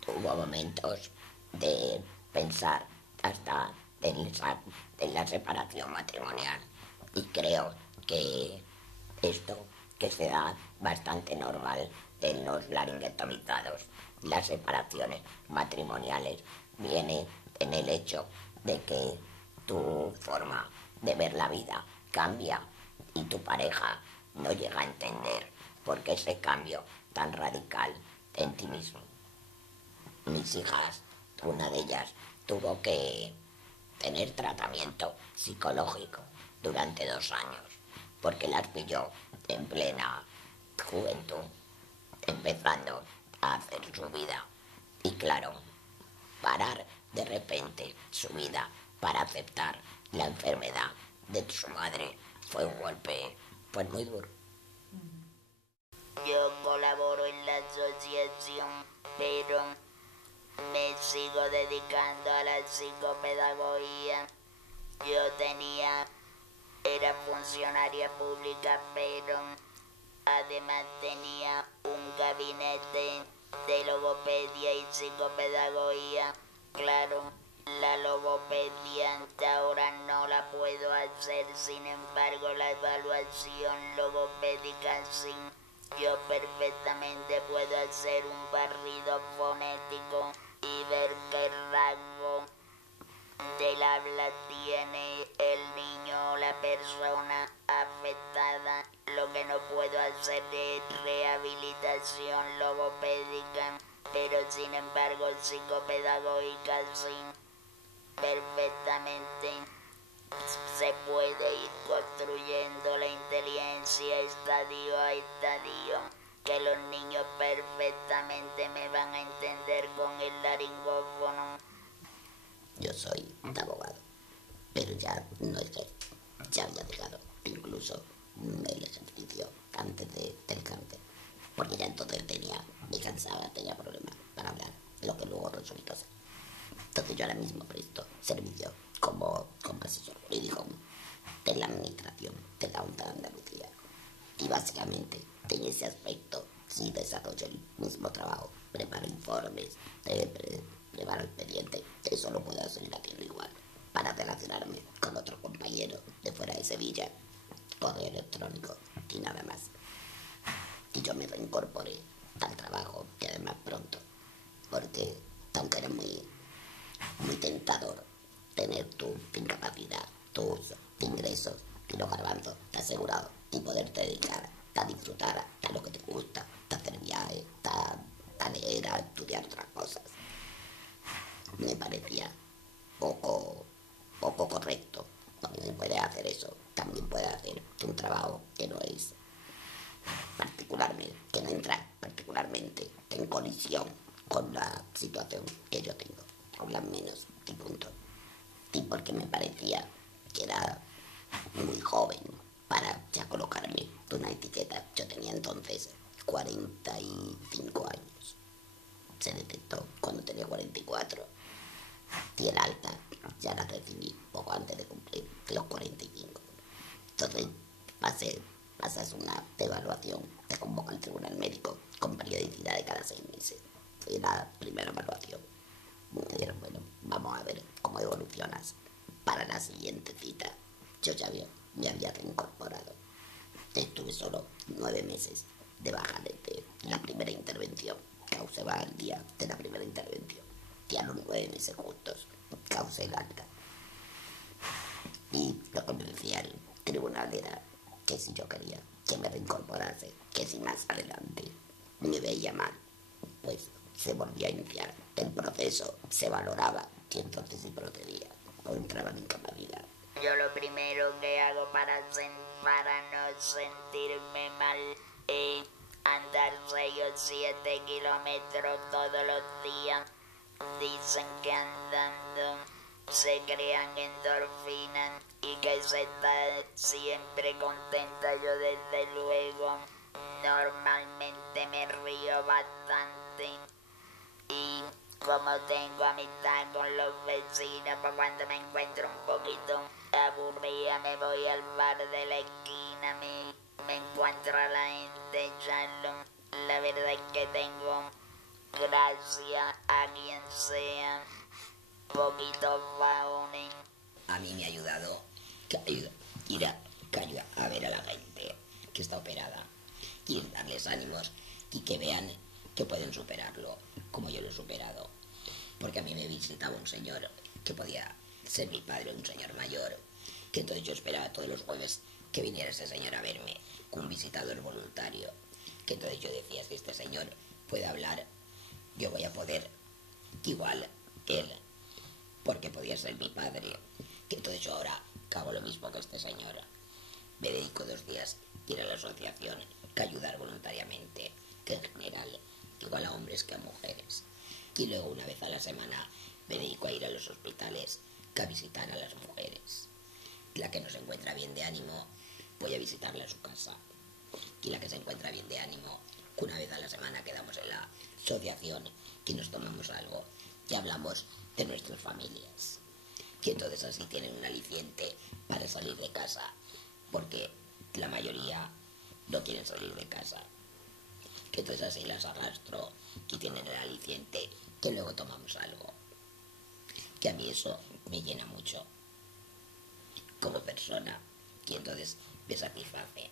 tuvo momentos de pensar hasta en la separación matrimonial, y creo que esto que se da bastante normal en los laringectomizados, las separaciones matrimoniales, viene en el hecho de que tu forma de ver la vida cambia y tu pareja no llega a entender por qué ese cambio tan radical en ti mismo. Mis hijas, una de ellas tuvo que tener tratamiento psicológico durante 2 años, porque las pilló en plena juventud, empezando a hacer su vida. Y claro, parar de repente su vida para aceptar la enfermedad de su madre fue un golpe pues muy duro. Yo colaboro en la asociación, pero me sigo dedicando a la psicopedagogía. Era funcionaria pública, pero además tenía un gabinete de logopedia y psicopedagogía. Claro, la logopedia hasta ahora no la puedo hacer, sin embargo la evaluación logopédica sí. Yo perfectamente puedo hacer un barrido fonético y ver qué rango del habla tiene el niño o la persona afectada. Lo que no puedo hacer es rehabilitación logopédica, pero sin embargo psicopedagógica sí, perfectamente. Se puede ir construyendo la inteligencia estadio a estadio, que los niños perfectamente me van a entender con el laringófono. Yo soy abogado, pero ya no ejerzo, ya había dejado incluso el ejercicio antes del cáncer, porque ya entonces me cansaba, tenía problemas para hablar, lo que luego resultó ser. Entonces yo ahora mismo presto servicio como asesor jurídico de la administración de la Junta de Andalucía, y básicamente en ese aspecto sí desarrollo el mismo trabajo, preparo informes, preparo expedientes. Eso lo puedo hacer en la tierra igual, para relacionarme con otro compañero de fuera de Sevilla, correo electrónico y nada más. Y yo me reincorporé al trabajo, y además pronto, porque aunque era muy tentador tener tu incapacidad, tus ingresos y los garbanzos asegurados, y poderte dedicar a disfrutar a lo que te gusta, a hacer viajes, a leer, a estudiar otras cosas, me parecía poco correcto. También puede hacer eso, también puede hacer un trabajo que no es que no entra particularmente en colisión con la situación que yo tengo, hablan menos y punto. Y porque me parecía que era muy joven para ya colocarme una etiqueta. Yo tenía entonces 45 años. Se detectó cuando tenía 44. Y el alta ya la recibí poco antes de cumplir los 45. Entonces pasas una evaluación, te convoca el tribunal médico con periodicidad de cada 6 meses. Fue la primera evaluación. Me dijeron, bueno, vamos a ver cómo evolucionas. Para la siguiente cita, yo ya me había reincorporado. Estuve solo 9 meses de baja desde la primera intervención. Causa va al día de la primera intervención. Y a los 9 meses justos, causa el alta. Y lo que me decía el tribunal era que si yo quería que me reincorporase, que si más adelante me veía mal, pues se volvía a iniciar el proceso, se valoraba y entonces si procedía o entraba en incapacidad. Yo lo primero que hago para no sentirme mal es andar 6 o 7 kilómetros todos los días. Dicen que andando se crean endorfinas y que se está siempre contenta. Yo desde luego normalmente me río bastante y como tengo amistad con los vecinos, pues cuando me encuentro un poquito aburrida me voy al bar de la esquina, me encuentro a la gente, charlo. La verdad es que tengo, gracias a quien sea, poquitos vagones. A mí me ha ayudado ir a ver a la gente que está operada y darles ánimos y que vean que pueden superarlo como yo lo he superado. Porque a mí me visitaba un señor que podía ser mi padre, un señor mayor, que entonces yo esperaba todos los jueves que viniera ese señor a verme, un visitador voluntario, que entonces yo decía, si este señor puede hablar, yo voy a poder igual que él, porque podía ser mi padre, que entonces yo ahora hago lo mismo que este señor. Me dedico 2 días a ir a la asociación, que ayudar voluntariamente, que en general, igual a hombres que a mujeres. Y luego una vez a la semana me dedico a ir a los hospitales, que a visitar a las mujeres. La que no se encuentra bien de ánimo, voy a visitarla a su casa. Y la que se encuentra bien de ánimo, que una vez a la semana quedamos en la asociación y nos tomamos algo y hablamos de nuestras familias. Que entonces así tienen un aliciente para salir de casa, porque la mayoría no quieren salir de casa. Que entonces así las arrastro y tienen el aliciente que luego tomamos algo. Que a mí eso me llena mucho como persona y entonces me satisface.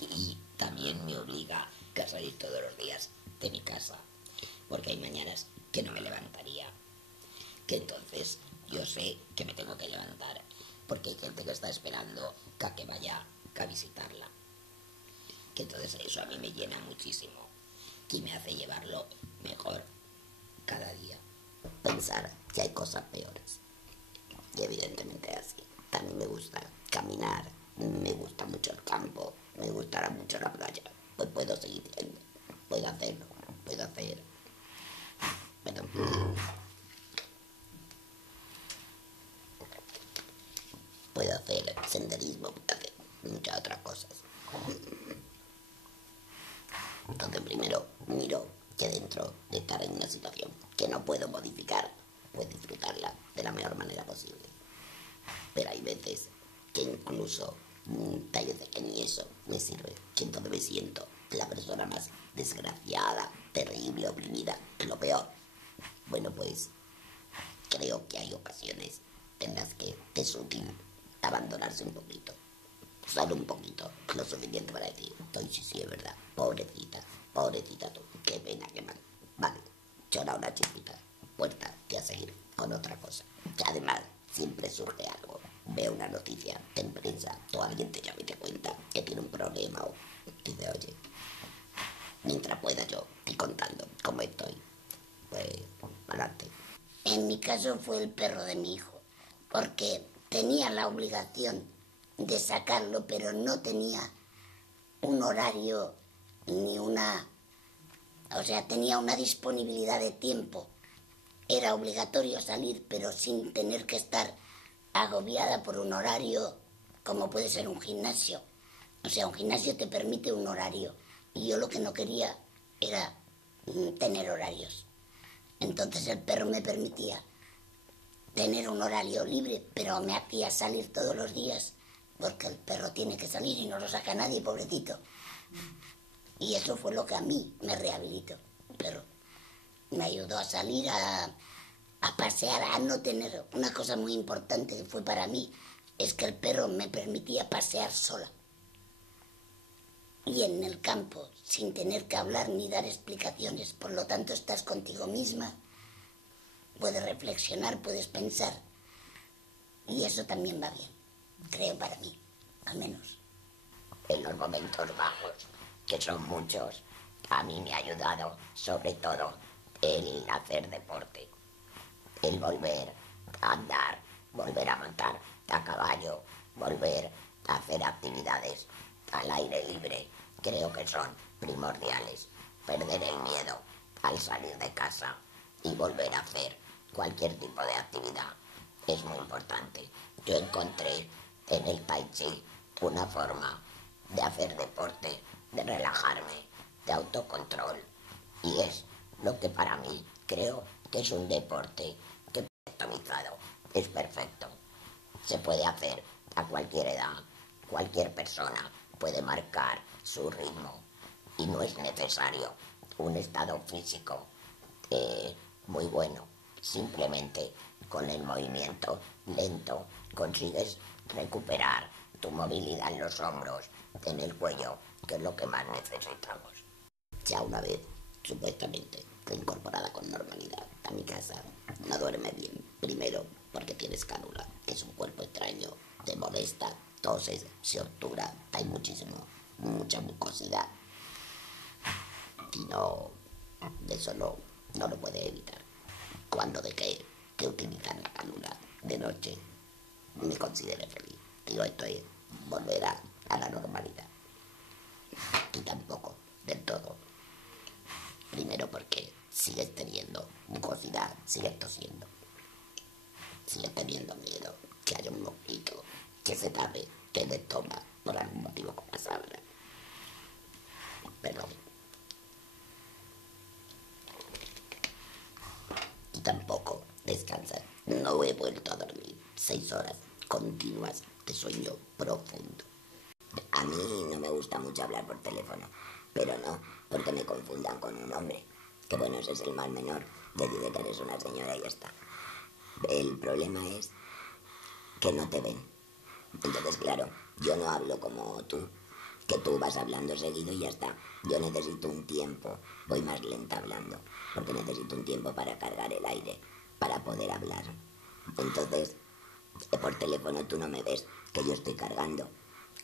Y también me obliga a salir todos los días de mi casa, porque hay mañanas que no me levantaría. Que entonces yo sé que me tengo que levantar, porque hay gente que está esperando a que vaya a visitarla. Que entonces eso a mí me llena muchísimo y me hace llevarlo mejor cada día. Pensar que hay cosas peores. Y evidentemente así. También me gusta caminar, me gusta mucho el campo, me gustará mucho la playa. Pues puedo seguir yendo, puedo hacerlo, puedo hacer... Bueno, puedo hacer senderismo, puedo hacer muchas otras cosas. Entonces primero miro que dentro de estar en una situación que no puedo modificar, pues disfrutarla de la mejor manera posible. Pero hay veces que incluso hay veces que ni eso me sirve, que entonces me siento la persona más desgraciada, terrible, oprimida, lo peor. Bueno, pues creo que hay ocasiones en las que es útil abandonarse un poquito. Solo un poquito, lo suficiente para decir, sí, es verdad, pobrecita tú, qué pena, qué mal. Vale, llora una chispita, puerta y a seguir con otra cosa. Que además siempre surge algo, veo una noticia en prensa o alguien te llama y te cuenta que tiene un problema o dice, oye, mientras pueda yo ir contando cómo estoy, pues adelante. En mi caso fue el perro de mi hijo, porque tenía la obligación de sacarlo, pero no tenía un horario ni una... O sea, tenía una disponibilidad de tiempo. Era obligatorio salir, pero sin tener que estar agobiada por un horario como puede ser un gimnasio. O sea, un gimnasio te permite un horario y yo lo que no quería era tener horarios. Entonces el perro me permitía tener un horario libre, pero me hacía salir todos los días porque el perro tiene que salir y no lo saca nadie, pobrecito. Y eso fue lo que a mí me rehabilitó. El perro me ayudó a salir, a pasear, a no tener... Una cosa muy importante que fue para mí es que el perro me permitía pasear sola. y en el campo, sin tener que hablar ni dar explicaciones. Por lo tanto, estás contigo misma, puedes reflexionar, puedes pensar. Y eso también va bien, creo, para mí, al menos. En los momentos bajos, que son muchos, a mí me ha ayudado sobre todo el hacer deporte, el volver a andar, volver a montar a caballo, volver a hacer actividades al aire libre. Creo que son primordiales. Perder el miedo al salir de casa y volver a hacer cualquier tipo de actividad es muy importante. Yo encontré en el Tai Chi una forma de hacer deporte, de relajarme, de autocontrol, y es lo que para mí creo que es un deporte que optimizado es perfecto. Se puede hacer a cualquier edad, cualquier persona puede marcar su ritmo y no es necesario un estado físico muy bueno. Simplemente con el movimiento lento consigues recuperar tu movilidad en los hombros, en el cuello, que es lo que más necesitamos. Ya una vez, supuestamente, incorporada con normalidad a mi casa, no duerme bien. Primero, porque tienes cánula, que es un cuerpo extraño, te molesta, toses, se obtura, hay mucha mucosidad. Y no, eso no lo puede evitar. Cuando dejé que utilizar la cánula de noche, me consideré feliz. Digo, esto es volver a la normalidad. Y tampoco del todo. Primero porque sigues teniendo mucosidad, sigues tosiendo, sigues teniendo miedo que haya un mosquito que se tape, que le toma por algún motivo con la sábana. Pero y tampoco descansar. No he vuelto a dormir 6 horas continuas de sueño profundo. A mí no me gusta mucho hablar por teléfono, pero no porque me confundan con un hombre, que bueno, ese es el mal menor, le dice que eres una señora y ya está. El problema es que no te ven. Entonces, claro, yo no hablo como tú, que tú vas hablando seguido y ya está. Yo necesito un tiempo, voy más lenta hablando, porque necesito un tiempo para cargar el aire, para poder hablar. Entonces, por teléfono tú no me ves que yo estoy cargando,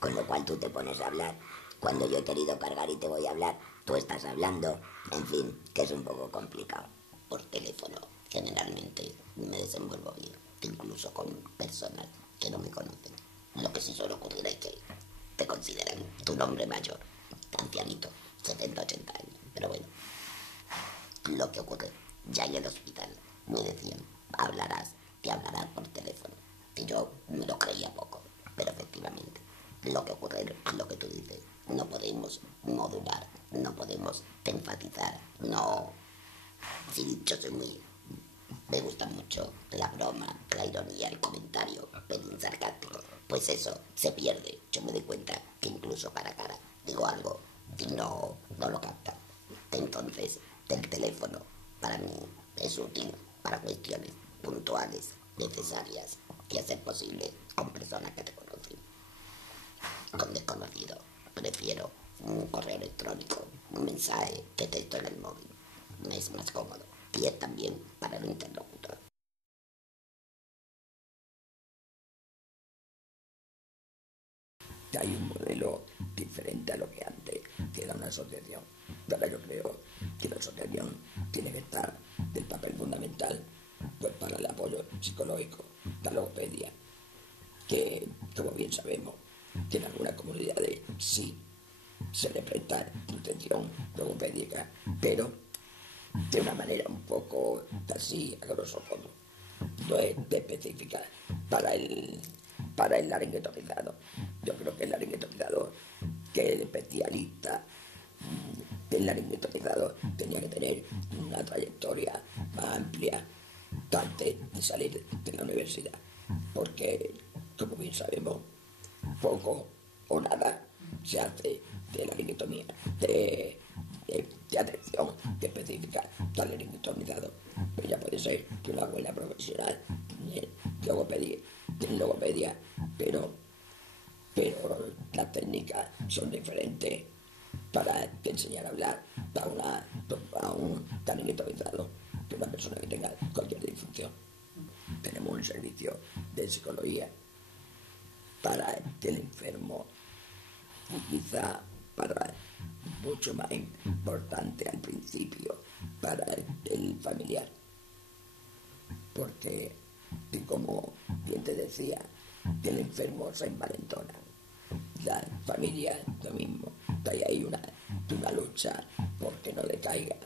con lo cual tú te pones a hablar. Cuando yo he querido cargar y te voy a hablar, tú estás hablando. En fin, que es un poco complicado. Por teléfono, generalmente me desenvuelvo bien, incluso con personas que no me conocen. Lo que sí suele ocurrir es que te consideran tu nombre mayor, ancianito, 70, 80 años. Pero bueno, lo que ocurre, ya en el hospital me decían, te hablarás por teléfono. Y yo me lo creía poco, pero efectivamente, lo que ocurre es lo que tú dices. No podemos modular, no podemos enfatizar, no. Sí, yo soy me gusta mucho la broma, la ironía, el comentario, pelín sarcástico. Pues eso se pierde. Yo me doy cuenta que incluso cara a cara digo algo y no lo capta. Entonces, el teléfono para mí es útil para cuestiones puntuales, necesarias, y hacer posible con personas que te conocen. Con desconocido prefiero un correo electrónico, un mensaje que texto en el móvil. Me es más cómodo y es también para el interlocutor. Hay un modelo diferente a lo que antes, que era una asociación. Ahora yo creo que la asociación tiene que estar del papel fundamental pues para el apoyo psicológico, la logopedia, que como bien sabemos, que en algunas comunidades sí se le presta atención logopédica, pero de una manera un poco así, a grosso modo, no es específica para el laringotomizado. Yo creo que el laringotomizador, que el especialista del laringotomizador, tenía que tener una trayectoria más amplia antes de salir de la universidad, porque, como bien sabemos, poco o nada se hace de laringotomía, de atención específica al laringotomizado. Pero ya puede ser que una buena profesional en logopedia, pero las técnicas son diferentes para enseñar a hablar a un talentoizado, que una persona que tenga cualquier disfunción. Tenemos un servicio de psicología para el enfermo y quizá para mucho más importante al principio para el familiar, porque como bien te decía, el enfermo se envalentona, la familia lo mismo, hay ahí una lucha porque no decaiga,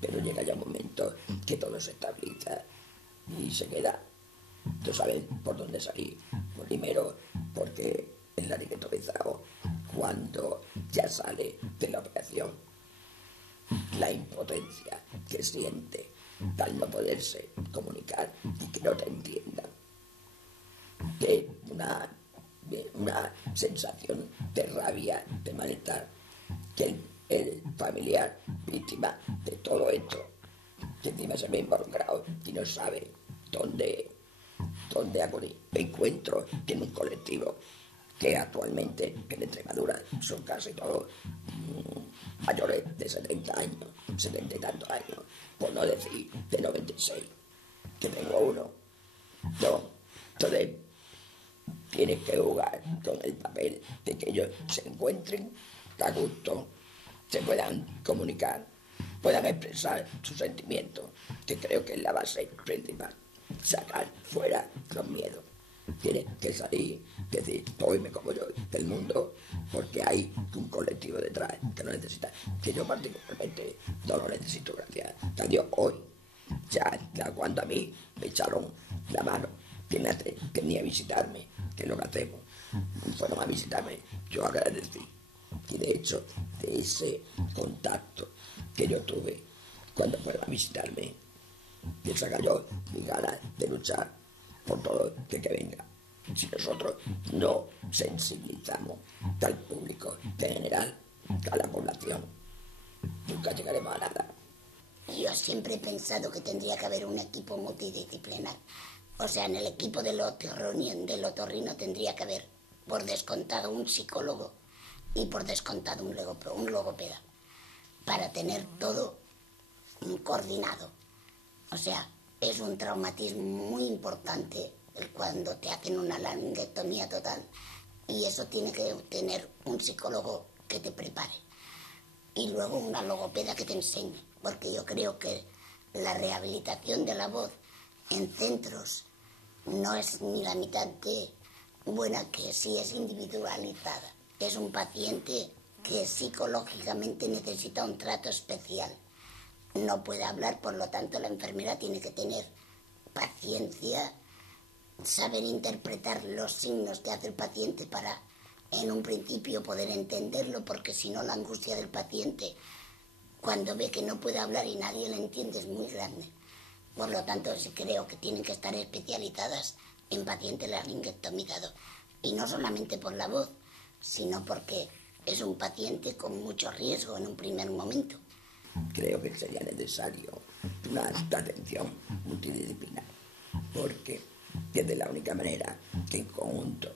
pero llega ya un momento que todo se estabiliza y se queda. Tú sabes por dónde salir. Primero, porque el laryngetomizado, cuando ya sale de la operación, la impotencia que siente al no poderse comunicar y que no te entiendan, que una sensación de rabia, de malestar, que el familiar víctima de todo esto, que encima se ve involucrado y no sabe dónde acudir. Me encuentro en un colectivo que actualmente en Extremadura son casi todos mayores de 70 años, 70 y tantos años, por no decir de 96, que tengo uno. No, entonces tienes que jugar con el papel de que ellos se encuentren a gusto, se puedan comunicar, puedan expresar sus sentimientos, que creo que es la base principal. Sacar fuera los miedos. Tienes que salir, decir, hoy me como yo del mundo, porque hay un colectivo detrás que lo necesita, que yo particularmente no lo necesito, gracias a Dios. Hoy, ya cuando a mí me echaron la mano, que ni a visitarme, que es lo que hacemos, fueron a visitarme, yo agradecí. Y de hecho, de ese contacto que yo tuve cuando fueron a visitarme, que saca yo mi ganas de luchar por todo que venga. Si nosotros no sensibilizamos al público en general, a la población, nunca llegaremos a nada. Yo siempre he pensado que tendría que haber un equipo multidisciplinar. O sea, en el equipo del otorrino tendría que haber, por descontado, un psicólogo y por descontado un logopeda, para tener todo coordinado. O sea, es un traumatismo muy importante cuando te hacen una laringectomía total, y eso tiene que tener un psicólogo que te prepare y luego una logopeda que te enseñe, porque yo creo que la rehabilitación de la voz en centros no es ni la mitad de buena, que sí es individualizada. Es un paciente que psicológicamente necesita un trato especial. No puede hablar, por lo tanto la enfermera tiene que tener paciencia, saber interpretar los signos que hace el paciente para en un principio poder entenderlo, porque si no la angustia del paciente cuando ve que no puede hablar y nadie le entiende es muy grande. Por lo tanto sí creo que tienen que estar especializadas en pacientes laringectomizados, y no solamente por la voz, sino porque es un paciente con mucho riesgo en un primer momento. Creo que sería necesario una atención multidisciplinar, porque es de la única manera que en conjunto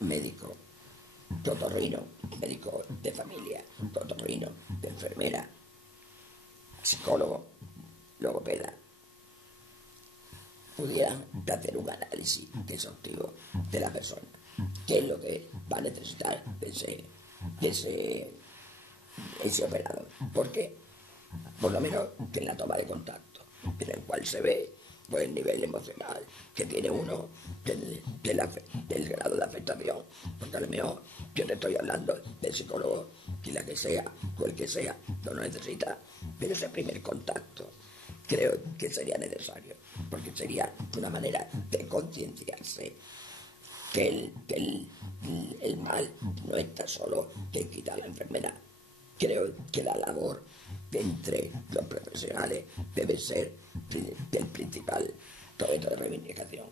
médico, otorrino, médico de familia, otorrino, de enfermera, psicólogo, logopeda, pudieran hacer un análisis exhaustivo de la persona, qué es lo que va a necesitar de ese operador, porque por lo menos que en la toma de contacto, en el cual se ve pues el nivel emocional que tiene uno del grado de afectación, porque a lo mejor yo te estoy hablando del psicólogo y la que sea o el que sea no lo necesita, pero ese primer contacto creo que sería necesario, porque sería una manera de concienciarse que el mal no está solo en quitar la enfermedad. Creo que la labor entre los profesionales debe ser el principal proyecto de reivindicación.